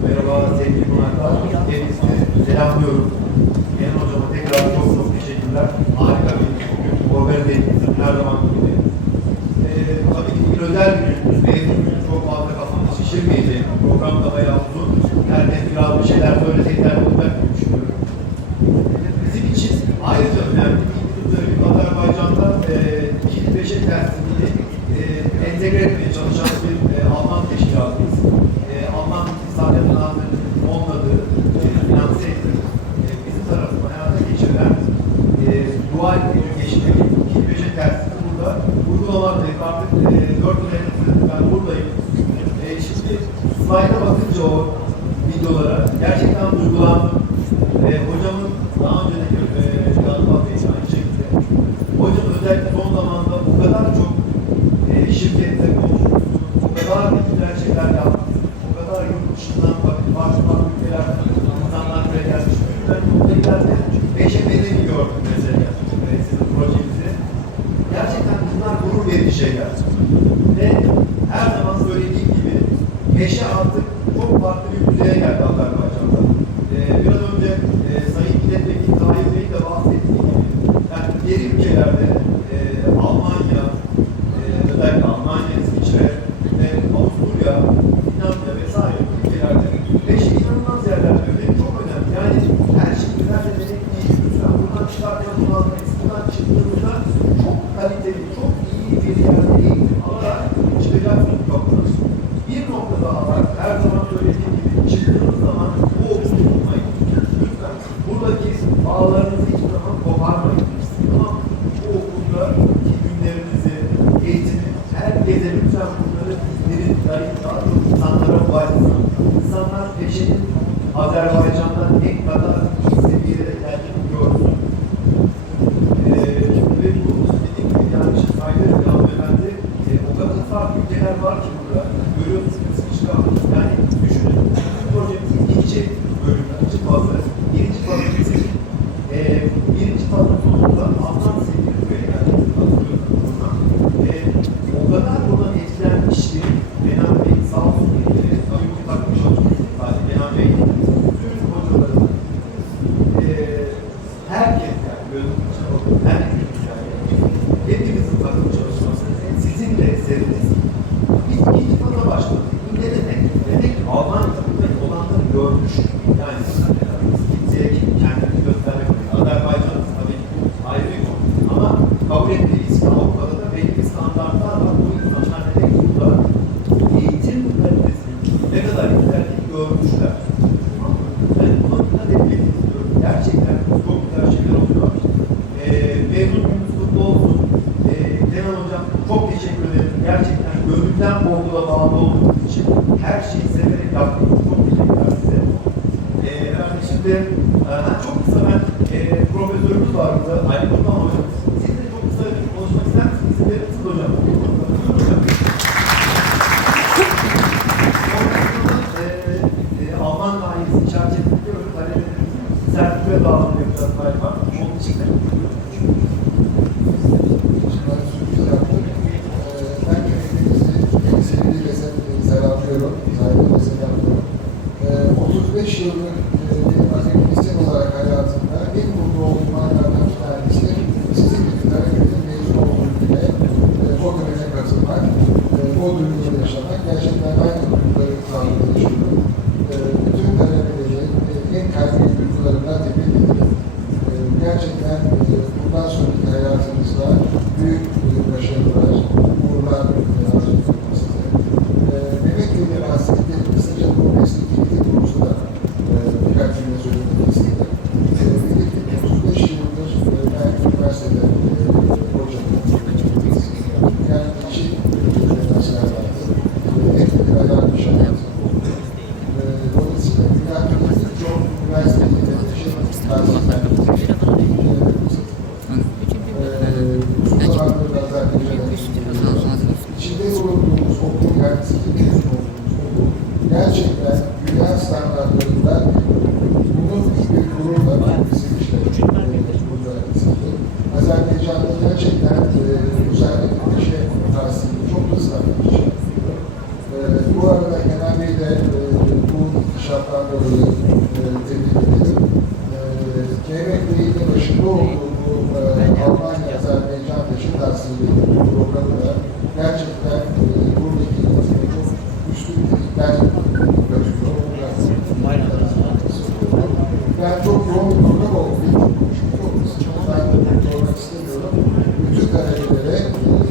Merhaba sevgili konaklar. Hepinizi selamlıyorum. Yeni hocama tekrar çok teşekkürler. Harika bir bugün organize ettiğiniz her zaman gibi. Tabii ki bir özel bir günümüz. Mezun günü çok fazla kafamı şişirmeyecek. Program da bayağı uzun. Herkes biraz bir şeyler söyleseyler olacak diye düşünüyorum. Bizim için ayrıca önemli bir Azerbaycan'da ikili beşe tersini entegre etmeye çalışan bir Alman teşkilatıyız. Alman İktisadi Planları'nın onladığı, finanse ettiği, bizim tarafından hayata geçirilen dual education'daki ikili beşe tersini burada uygulamaktayız. Artık 4 yıl ben buradayım. Şimdi slayda bakınca o videolara gerçekten duygulandım. Hocamın daha önceki Canıma Bey aynı şekilde. Hocam özellikle son zamanda o kadar çok şirkette konuşmuşsunuz, o kadar güzel şeyler yaptınız, o kadar yurt dışından farklı ülkelerden insanlar buraya gelmiş. Ben buradakilerde 5'e bedeni gördüm mesela sizin projenizi. Gerçekten bunlar gurur verici şeyler. Ve her zaman söylediğim gibi 5'e artık çok farklı bir düzeye geldi Azerbaycan'da. Biraz önce Sayın Milletvekili Tahir Bey de bahsettiği gibi yani diğer ülkelerde Almanya, özellikle Almanya, İsviçre ve Avusturya, Finlandiya vesaire ülkelerde 5'e inanılmaz yerler önemi çok önemli. Yani her şey güzel demek değil. Lütfen buradan çıkarken buradan çıktığımızda çok kaliteli, çok iyi bir yerde eğitim alarak çıkacaksınız kapıdan. Bir nokta daha var. Her zaman söylediğim gibi çıktığınız zaman bu okulu tutmayın. Lütfen buradaki bağlarınızı hiçbir zaman koparmayın. Ama bu okuldaki günlerinizi, eğitimi, herkese lütfen bunları bizlerin daha çok insanlara ulaşsın. İnsanlar peşinin Azerbaycan'da ne kadar iyi seviyede geldiğini görsün. Ve bu dediğim gibi yanlış sayılır ya beyefendi. O kadar farklı ülkeler var ki burada. Görüyorsunuz İsviçre, yani düşünün. Bu projemizin ikinci bölümü, ikinci fazla. Birinci fazla bizim birinci fazla sonunda Alman sevgili buraya geldiğimizi hatırlıyorsunuz buradan. O kadar buradan etkilenmiş ki Benan Bey sağ olsun tabii ki takmış olsun. Benan Bey tüm hocalarımız herkes yani gözümün içine bakın herkes yani hepimizin takım çalışması sizin de eseriniz. Biz ikinci fazla başladık. Ne demek? Demek ki Almanya'da olanları görmüş. Yani kimseye kendini göstermek değil. Azerbaycan'ın tabii ki ayrı bir konu. Ama kabul ettiğimiz ki Avrupa'da da belli bir standartlar var. Bu insanlar demek ki burada eğitim kalitesini ne kadar yükseldiğini görmüşler. Ben buna dikkat etmek istiyorum. Gerçekten çok güzel şeyler oluyor. Mezun gününüz kutlu olsun. Kenan Hocam çok teşekkür ederim. Gerçekten gönülden bu okula bağlı olduğunuz için her şeyi severek yaptığınız çok teşekkürler size. Şimdi çok kısa profesörümüz var burada. Ali Kurban Hocam. Siz de çok kısa konuşmak ister misiniz? Sizleri kısa hocam. Buyurun hocam. Alman dairesi çerçevesinde öyle talebelerimizi sertifika dağılımı yapacağız galiba. Onun için de. Ben hepinizi sevgiyle selamlıyorum. Saygıyla selamlıyorum. 35 yıllık benim akademisyen olarak hayatımda en mutlu olduğum anlardan bir tanesi sizin gibi Karaköprü mezun olduğum güne programı da gerçekten buradaki çok güçlü bir katıyor. Ben çok yoğun bir program olduğu için çok sıkıntıdan olmak istemiyorum. Bütün talebelere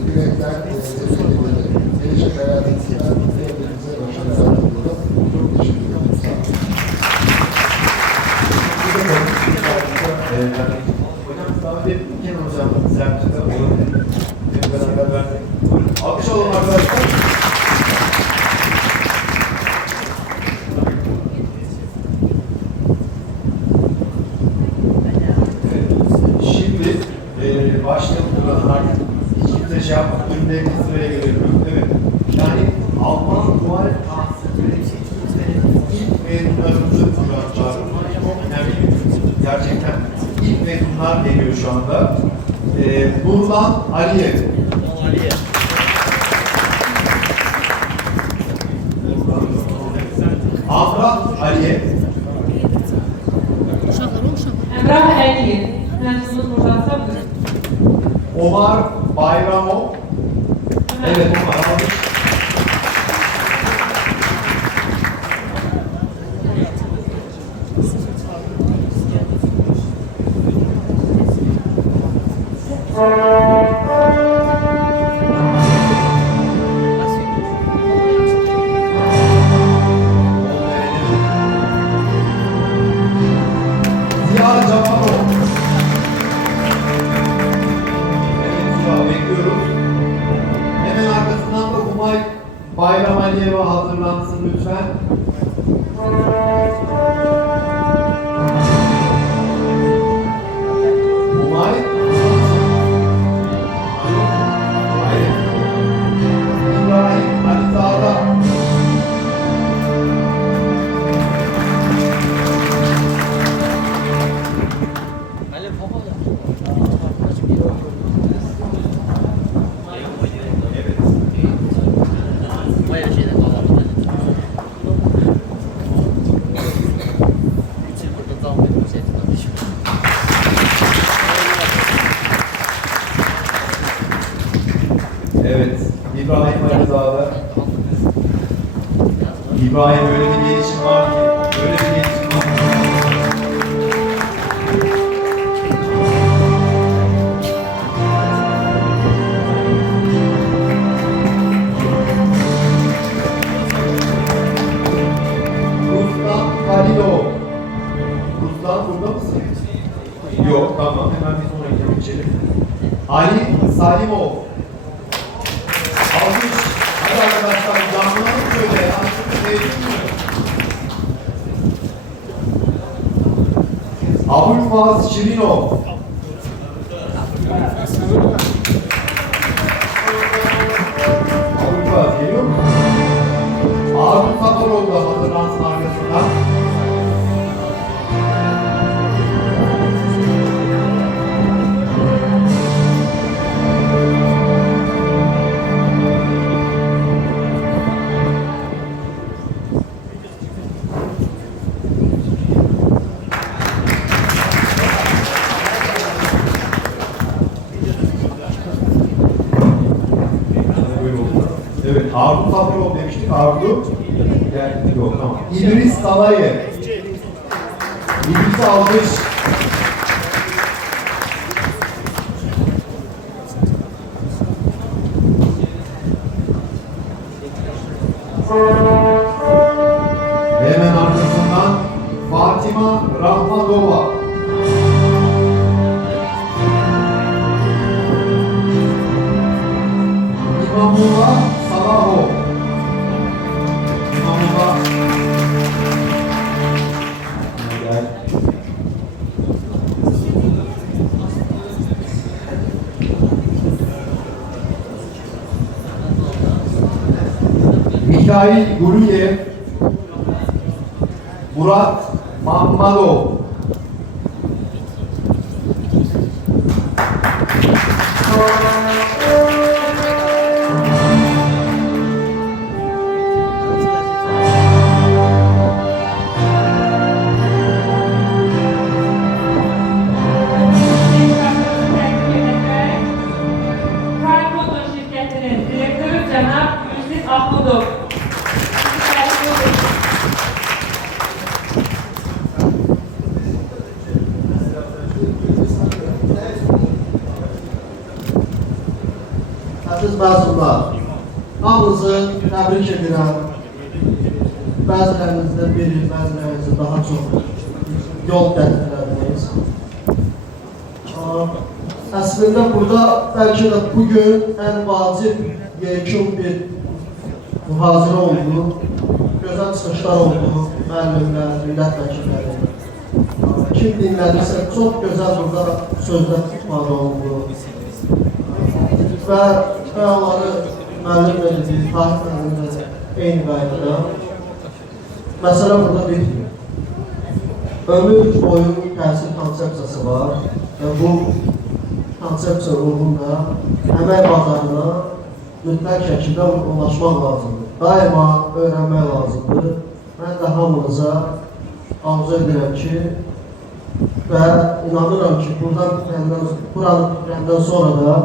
yürekten tebrik ederim. Gelecek hayatınızda hepinize başarılar diliyorum. Çok teşekkür ederim. Sağ olun. Hocam daha önce Kenan Hocam sertifika olabilir. Hep beraber verdik. Alkış alalım arkadaşlar. Şimdi başlayalım buradan artık. Hiç kimse şey yapmak, ürünlerini sıraya görebiliyorum. Evet. Yani Alman tuvalet tahsilleri ilk mezunlarımızı kuratlar. Çok önemli. Gerçekten ilk mezunlar geliyor şu anda. Nurlan Aliyev. Amrah Aliyev. Emrah Əliyev, məhsulun burası budur. Omar Bayramov. Evet, Omar almış. Ziya Cafarov. Evet, Ziya bekliyoruz. Hemen arkasından da Umay Bayram Aliyev'e hazırlansın lütfen. Umay. Hayır. İbrahim Ali Dağda. Evet, İbrahim Ali Dağda. İbrahim öyle bir gelişim var ki, öyle bir gelişim var ki. Ruslan Halilov. Ruslan burada mısın? Yok, tamam. Hemen bir sonraki geçelim. Ali Salimov. Alkış. Hadi arkadaşlar canlanalım şöyle ya. Abulfaz Şirinov. Abulfaz geliyor mu? Arun Safarov da hazırlansın arkasından. Evet, Ardu Safarov demiştik. Ardu geldi. Yok, tamam. İdris Salayev. İdris almış. Ve hemen arkasından Fatima Rahmatova. İmamullah Salahov. İmamullah. Gel. Mikhail Guruyev. Murat Mahmadov. Prime Motor şirketi məzunlar, hamınızı təbrik edirəm. Bəzilərinizdə bir il, bəzilərinizdə daha çox yol gətirdiniz. Əslində burada bəlkə də bugün ən vacib, yekun bir mühazirə oldu. Gözəl çıxışlar oldu, müəllimlər, millət vəkilləri. Kim dinlədirsə, çox gözəl burada sözlər tutmalı oldu. Və onları müəllim dedi, tarix müəllimlə eyni qaydada. Məsələ burada bitmir. Ömür boyu təhsil konsepsiyası var və bu konsepsiya ruhunda əmək bazarına mütləq şəkildə ulaşmaq lazımdır. Daima öyrənmək lazımdır. Mən də hamınıza arzu edirəm ki, və inanıram ki, buranı bitirəndən sonra da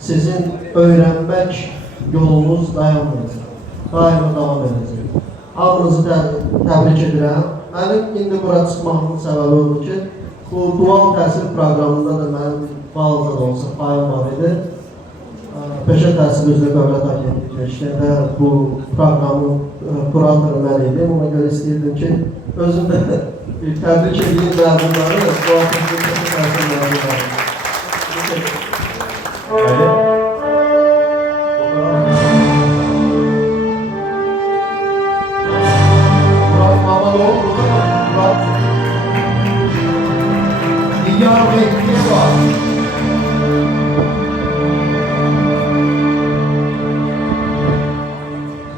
sizin öyrənmək yolunuz dayanmayacaq. Daima davam edəcək. Hamınızı təbrik edirəm. Mənim indi bura çıxmağımın səbəbi odur ki, bu dual təhsil proqramında da mənim balaca da olsa payım var idi. Peşə təhsil üzrə Dövlət Agentliyi bu proqramın kuratoru mən idim. Ona görə istəyirdim ki, özüm də bir təbrik edeyim məzunları, bu altında peşə təhsil məzunları.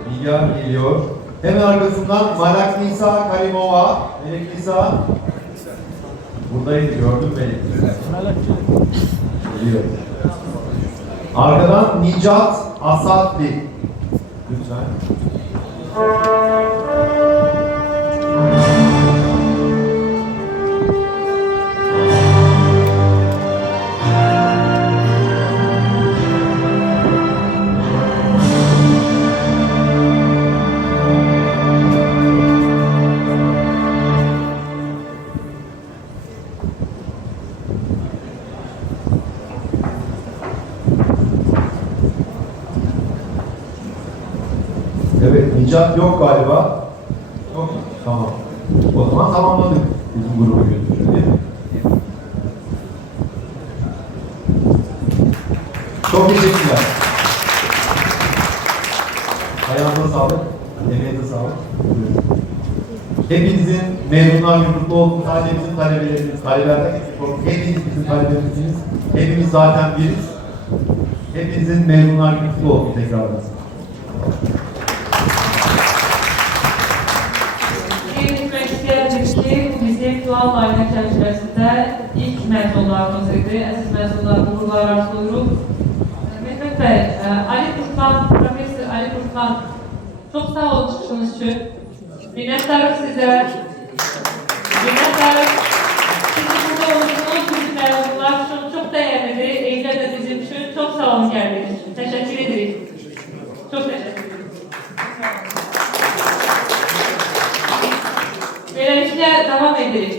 Nigar geliyor. Hemen arkasından Malak Nisa Karimova. Melek Nisa. Buradaydı, gördün beni. Geliyor. Arkadan Nicat Asatli. Lütfen. Evet, Nicat yok galiba. Yok, tamam. O zaman tamamladık bizim grubu götürüyor. Çok teşekkürler. Ayağınıza sağlık, emeğinize sağlık. Hepinizin mezunlar kutlu olsun. Sadece bizim talebelerimiz, talebelerden hepiniz bizim talebelerimizsiniz. Hepimiz zaten biriz. Hepinizin mezunlar kutlu olsun tekrardan. Bizim dual ailə təcrübəsində ilk məzunlarımız idi. Əziz məzunlar, uğurlar arzulayırıq. Mehmet bəy, Profesör Ali Kurtman, çox sağ olun çıxışınız üçün. Minnətdarıq sizə. Minnətdarıq. Sizin burada olduğunuz bizim məzunlar üçün çox dəyərlidir. Eylə də bizim üçün çox sağ olun gəldiniz. Təşəkkür edirik. Çox təşəkkür edirik. Beləliklə davam edirik.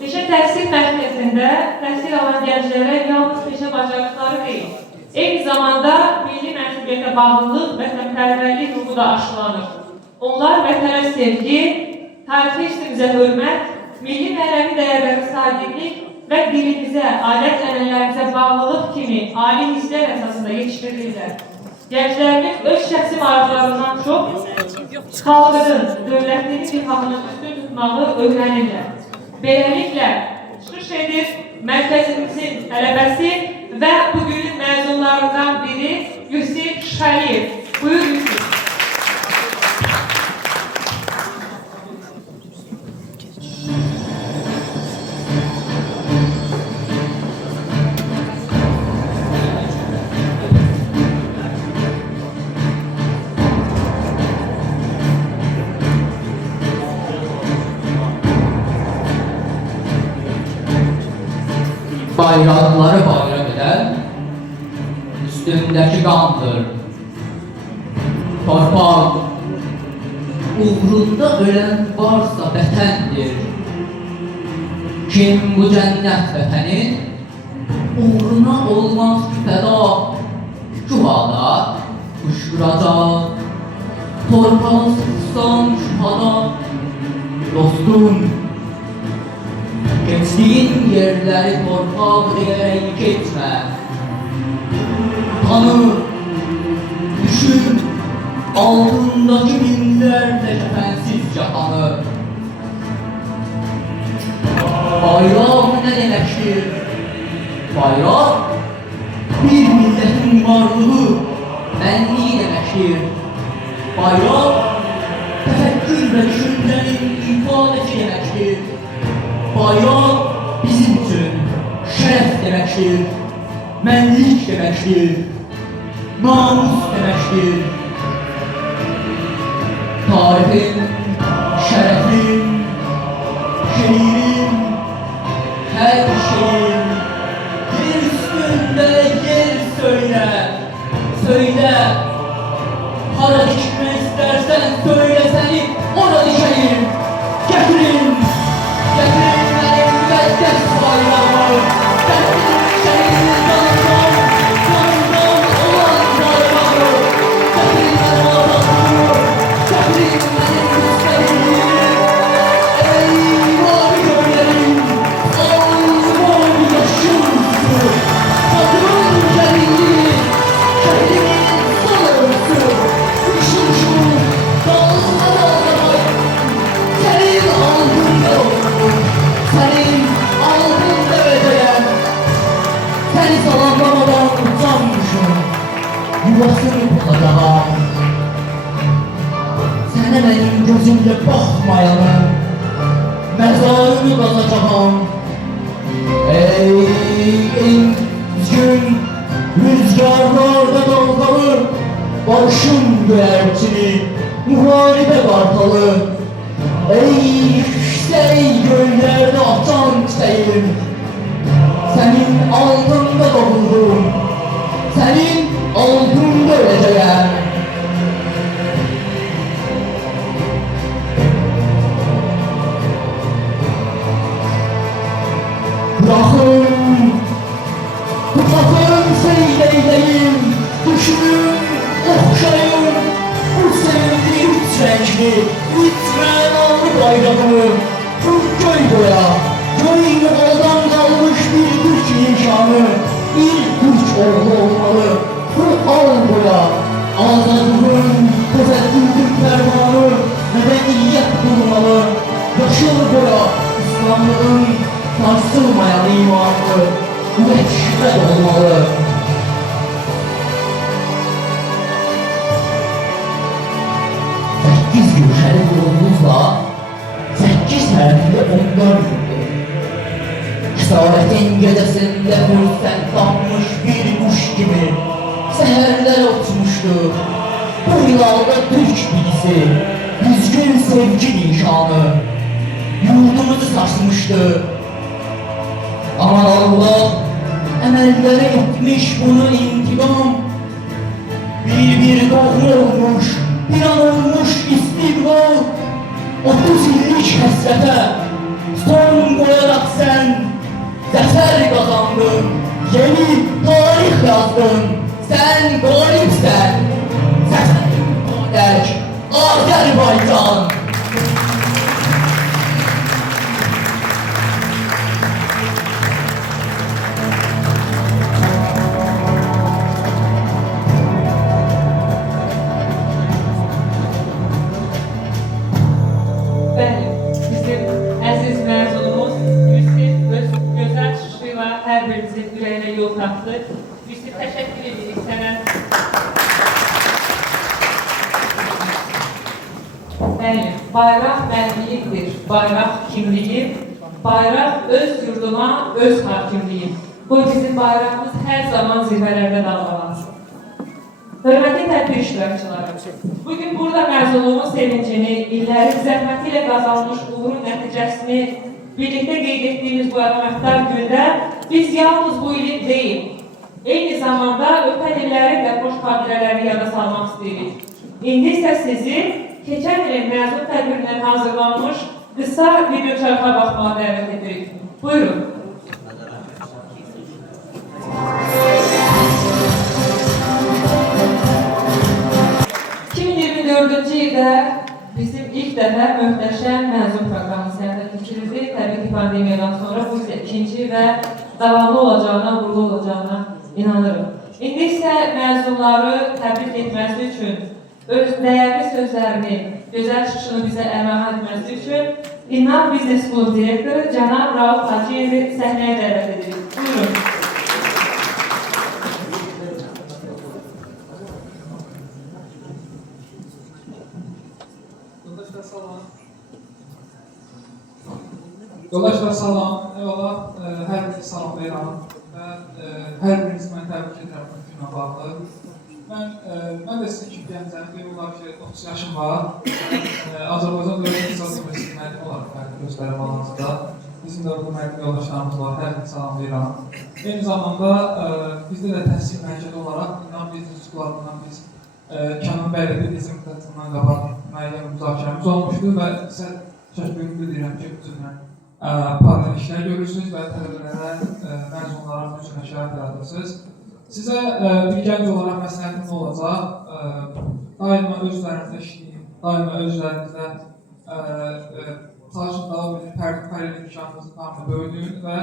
Peşə təhsil mərkəzində təhsil alan gənclərə yalnız peşə bacarıqları deyil, eyni zamanda milli mənsubiyyətə bağlılıq və vətənpərvərlik ruhu da aşılanır. Onlar vətənə sevgi, tarixi işimizə hörmət, milli mənəvi dəyərlərə sadiqlik və dilimizə, adət-ənənələrimizə bağlılıq kimi ali hisslər əsasında yetişdirilirlər. Gənclərimiz öz şəxsi maraqlarından çox xalqının, dövlətinin silahını üstün tutmağı öyrənirlər. Beləliklə, çıxış edir mərkəzimizin tələbəsi və bugünün məzunlarından biri Yusif Şəliyev. Buyur Yusif. Bayrakları bayrak eden üstündeki kandır. Torpaq uğrunda ölen varsa vətəndir. Kim bu cennet vətənin uğruna olmaz ki feda. Şuhada kuşkuracak, torpağı sıksam şuhada. Dostum, geçtiğin yerleri torpaq diyerek geçme. Tanı, düşün, altındaki binlerce kefensiz cahanı. Bayraq ne demektir? Bayraq, bir milletin varlığı, benliği demektir. Bayraq, tefekkür ve düşüncenin ifadesi demektir. Bayraq bizim için şeref demektir, mənlik demektir, namus demektir. Tarixin, şərəfin, şeirin, her şeyin yer üstünde yer söyle, söyle. Hara dikme istersen söyle seni ona dikeyim. Getirin, getirin benim müqəddəs bayrağımı. Getirin şehidin canından, canından olan bayrağımı. Getirin benim adamımı, getirin benim müstəqilliğimi. Ey mavi göllerim, al mavi yaşıl su. Kadın gelinliği, şehidimin son örtüsü. Işıl ışıl, dalga dalga. Senin altında olmuş, senin altında ödeyen. Seni salamlamadan utanmışım, yuvasını bulacağım. Sana benim gözümle bakmayanın mezarını kazacağım. Ey üzgün rüzgarlarda dalgalı, barışın güvercini, muharebe kartalı. Ey yüksek göllerde atan çiçeğim, senin altında doğdum, senin altında öleceğim. Bırakın, bırakın seyreyleyim, düşünün, okşayın, bu sevimli üç renkli, üç menalı bayrağımı, bu göy boya, göy yuvadan kalmış bir güç nişanı, bir güç oğlu olmalı, bu al boya, azadlığın, tezettürlük fermanı, medeniyet bulmalı, yaşıl boya, İslamlığın, sarsılmayan imanı, müvekkişler olmalı. Sekiz gülşeli yolumuzla, sekiz hərfli onlar yurdu. Kisaretin gecesinde fırsat tapmış bir kuş gibi seherler uçmuştu. Bu yıllarda Türk bilisi, düzgün sevgi nişanı yurdumuzu sarsmıştı. Aman Allah, emellere etmiş bunu intikam. Bir doğru olmuş, bir an olmuş istiklal. 30 illik hasrete son koyarak sen zafer kazandın, yeni tarih yazdın. Sen galipsen, zaferin kardeş Azerbaycan. Bəli, bizim əziz məzunumuz Yusif öz gözəl çıxışıyla hər birimizin ürəyinə yol tapdı. Yusif, təşəkkür edirik sənə. Bəli, bayraq mənliyikdir, bayraq kimliyim, bayraq öz yurduma, öz hakimliyim. Bu bizim bayrağımız hər zaman zirvələrdə dalğalansın. Hörmətli tədbir iştirakçıları, bugün burada məzunluğun sevincini, illərin zəhməti ilə qazanmış uğurun nəticəsini birlikdə qeyd etdiyimiz bu əlamətdar gündə biz yalnız bu ilin deyil, eyni zamanda ötən illərin də xoş xatirələri yada salmaq istəyirik. İndi isə sizi keçən ilin məzun tədbirindən hazırlanmış qısa video çarxa baxmağa dəvət edirik. Buyurun. ki də bizim ilk dəfə möhtəşəm məzun proqramımız həyata keçirildi. Təbii ki, pandemiyadan sonra bu isə ikinci və davamlı olacağına, uğurlu olacağına inanırım. İndi isə məzunları təbrik etməsi üçün, öz dəyərli sözlərini, gözəl çıxışını bizə əmanət etməsi üçün İnam Biznes School direktoru cənab Rauf Hacıyevi səhnəyə dəvət edirik. Buyurun. Yoldaşlar salam, eyvallah, hər birinizi salamlayıram və hər birinizi mən təbrik edirəm bu günlə bağlı. Mən də sizin kimi gəncəm, deyim olar ki, 30 yaşım var. Azərbaycan Dövlət İqtisad Universiteti müəllimi olaraq fərqli göstərim alanında. Bizim də bu müəllim yoldaşlarımız var, hər birini salamlayıram. Eyni zamanda bizdə də təhsil mərkəzi olaraq İnam Biznes School-undan biz Kənan bəylə bir izin müddətindən qabaq müəyyən müzakirəmiz olmuşdu və sizə təşəkkür edirəm ki, bizimlə paralel işlər görürsünüz və tələbələrə, məzunlara bu üçün şərait yaradırsınız. Sizə bir gənc olaraq məsləhətim nə olacaq? Daima öz üzərinizdə işləyin, daima öz üzərinizdə çalışın davam edin, paralel imkanınızı tamamı böyüdün və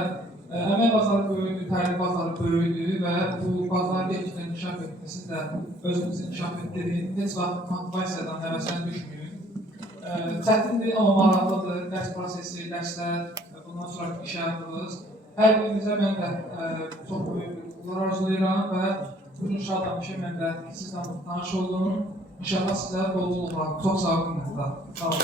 əmək bazarı böyüdü, təlim bazarı böyüdü və bu bazar gençlə inkişaf etdi. Siz də özünüzü inkişaf etdirin, heç vaxt motivasiyadan nəvəsən düşməyin. Çətindir, amma maraqlıdır, dərs prosesi, dərslər, bundan sonra iş həyatınız. Hər birinizə mən də çox böyük uğurlar arzulayıram və bugün şadam ki, mən də sizlə tanış oldum. İnşallah sizə bol-bol var. Çox sağ olun. Sağ olun.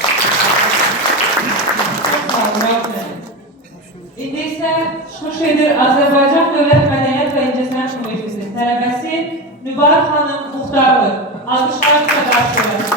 İndi isə çıxış edir Azərbaycan Dövlət Mədəniyyət və İncəsənət Universitetinin tələbəsi Mübarək xanım Muxtarlı. Alqışlarınızla qarşılayın.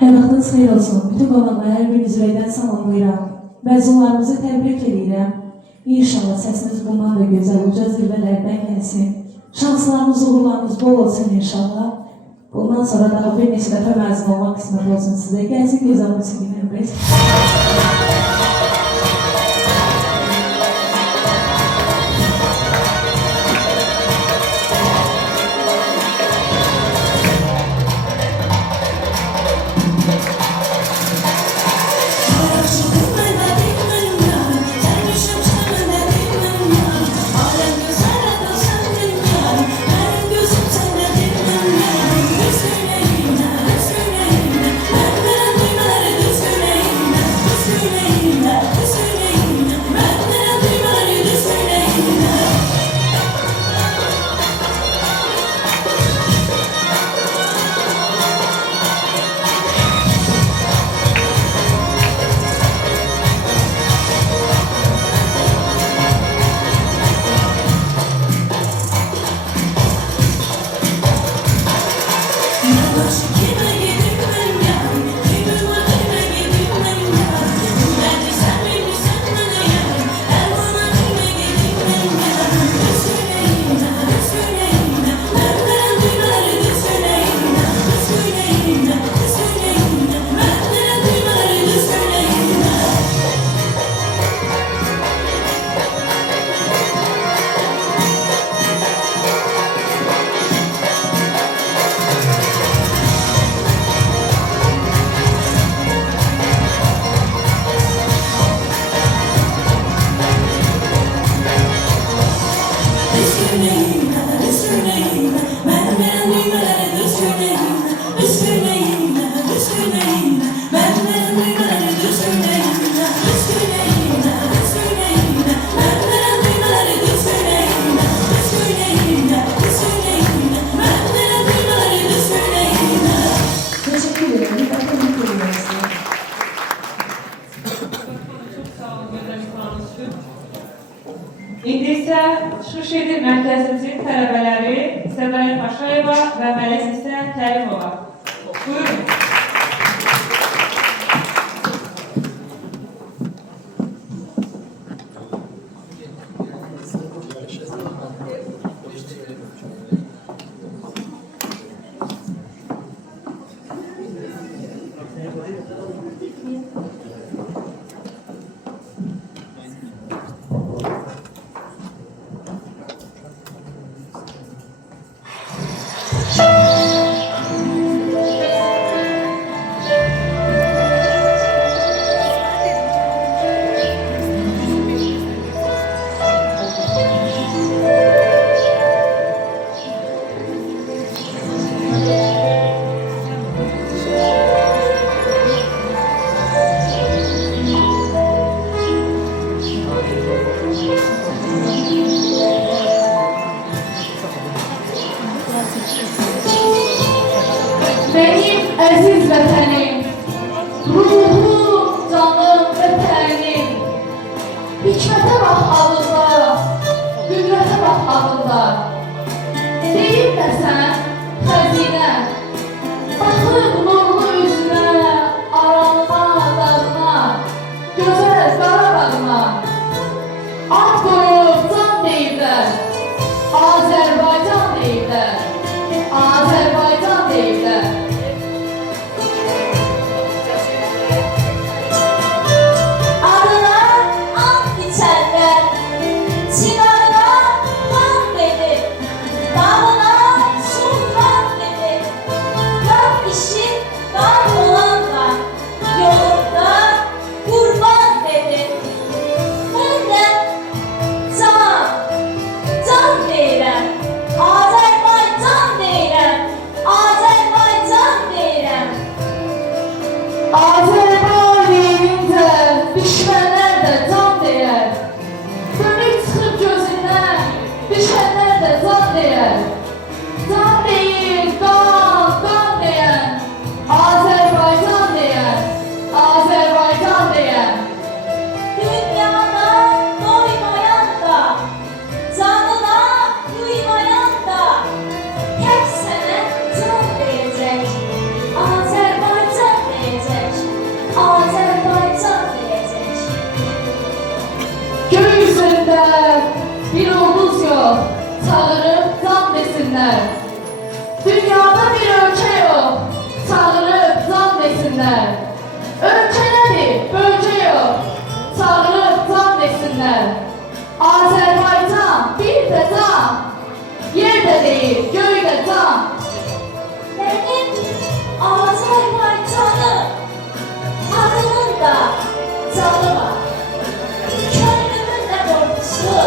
Hər vaxtınız xeyir olsun. Bütün qonaqları hər birinizi ürəkdən salamlayıram. Məzunlarımızı təbrik edirəm. İnşallah səsiniz bundan da gözəl uca zirvələrdən gəlsin. Şanslarınız, uğurlarınız bol olsun inşallah. Bundan sonra daha bir neçə dəfə məzun olmaq qismət olsun sizə. Gəlsin gözəl musiqilərimiz. Thank you. Benim əziz vətənim, ruhum, canım vətənim, hikmətə bax halında, qüdrətə bax halında. Deyirlə sən xəzinə, baxıb nurlu üzünə, aranma dağına, gözəl Qarabağına. At qoyub can deyirlər, Azərbaycan deyirlər, Azərbaycan deyirlər. Adına and içərlər, çinarına xan dedi, dağına sultan dedi. Yap işin var olanla, yolunda kurban dedi. Ben de can deyirəm, Azərbaycan deyirəm, Azərbaycan deyirəm. Azərbaycan deyincə düşmənlər də can deyər. Dönük çıxıb gözündən düşənlər də can deyər. Can deyir, qan deyən, Azərbaycan deyər, Azərbaycan deyər. Dünyada doymayan da, canına uymayan da, hep sənə can deyəcək, Azərbaycan deyəcək, Azərbaycan deyəcək. Göy üzerinde bir ulduz yok, çağırıp can desinler. Dünyada bir ölçü yok, çağırıp can desinler. Ölçü nedir, bölge yok, çağırıp can desinler. Azerbaycan bir de can, yerde değil, göğde can. Benim Azərbaycanım, adının da canı var. Könlümün nə qorxusu,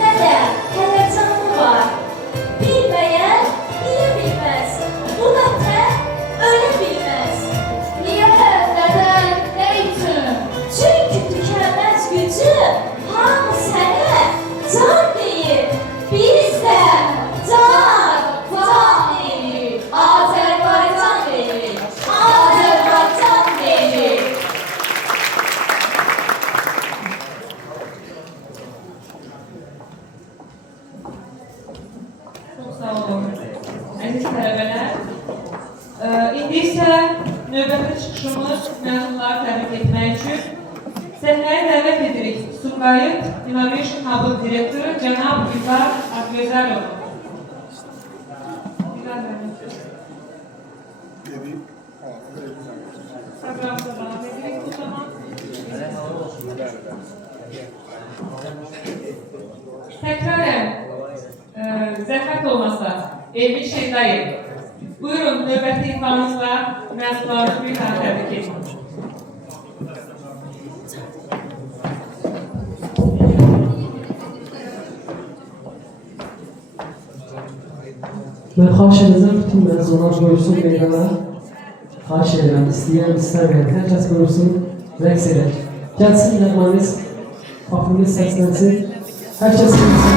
nə də həyəcanı var. Bilməyən niyə bilməz, bu vətən ölə bilməz. Niye, neden, ne için? Çünki tükənməz gücü hamı sənə can deyir. Biz də can deyir. Azərbaycan deyir. Azərbaycan deyir. Çok sağ olun. Əziz tələbələr, indi isə növbəti çıxışımız məzunları təbrik etmək üçün səhnəyə dəvət edirik Sumqayıt Innovation Hub-ın direktoru cənab Vüqar Akgözəlov. Vüqar bəy. Proqramda davam edirik bu zaman. Təkrarən, zəhmət olmasa, Elvin Şeydayev. Buyurun, növbəti ifanızla məzunlarımızı bir daha təbrik edin. Ben xahiş edəcəm bütün məzunlar buyursun meydana. Xahiş edirəm, istəyən, istəməyən, hər kəs buyursun, rəqs edək. Gəlsin nəğməmiz, faxrimiz səslənsin, hər kəs buyursun.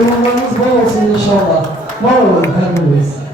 Uğurlarınız bol olsun inşallah. Var olun her biriniz.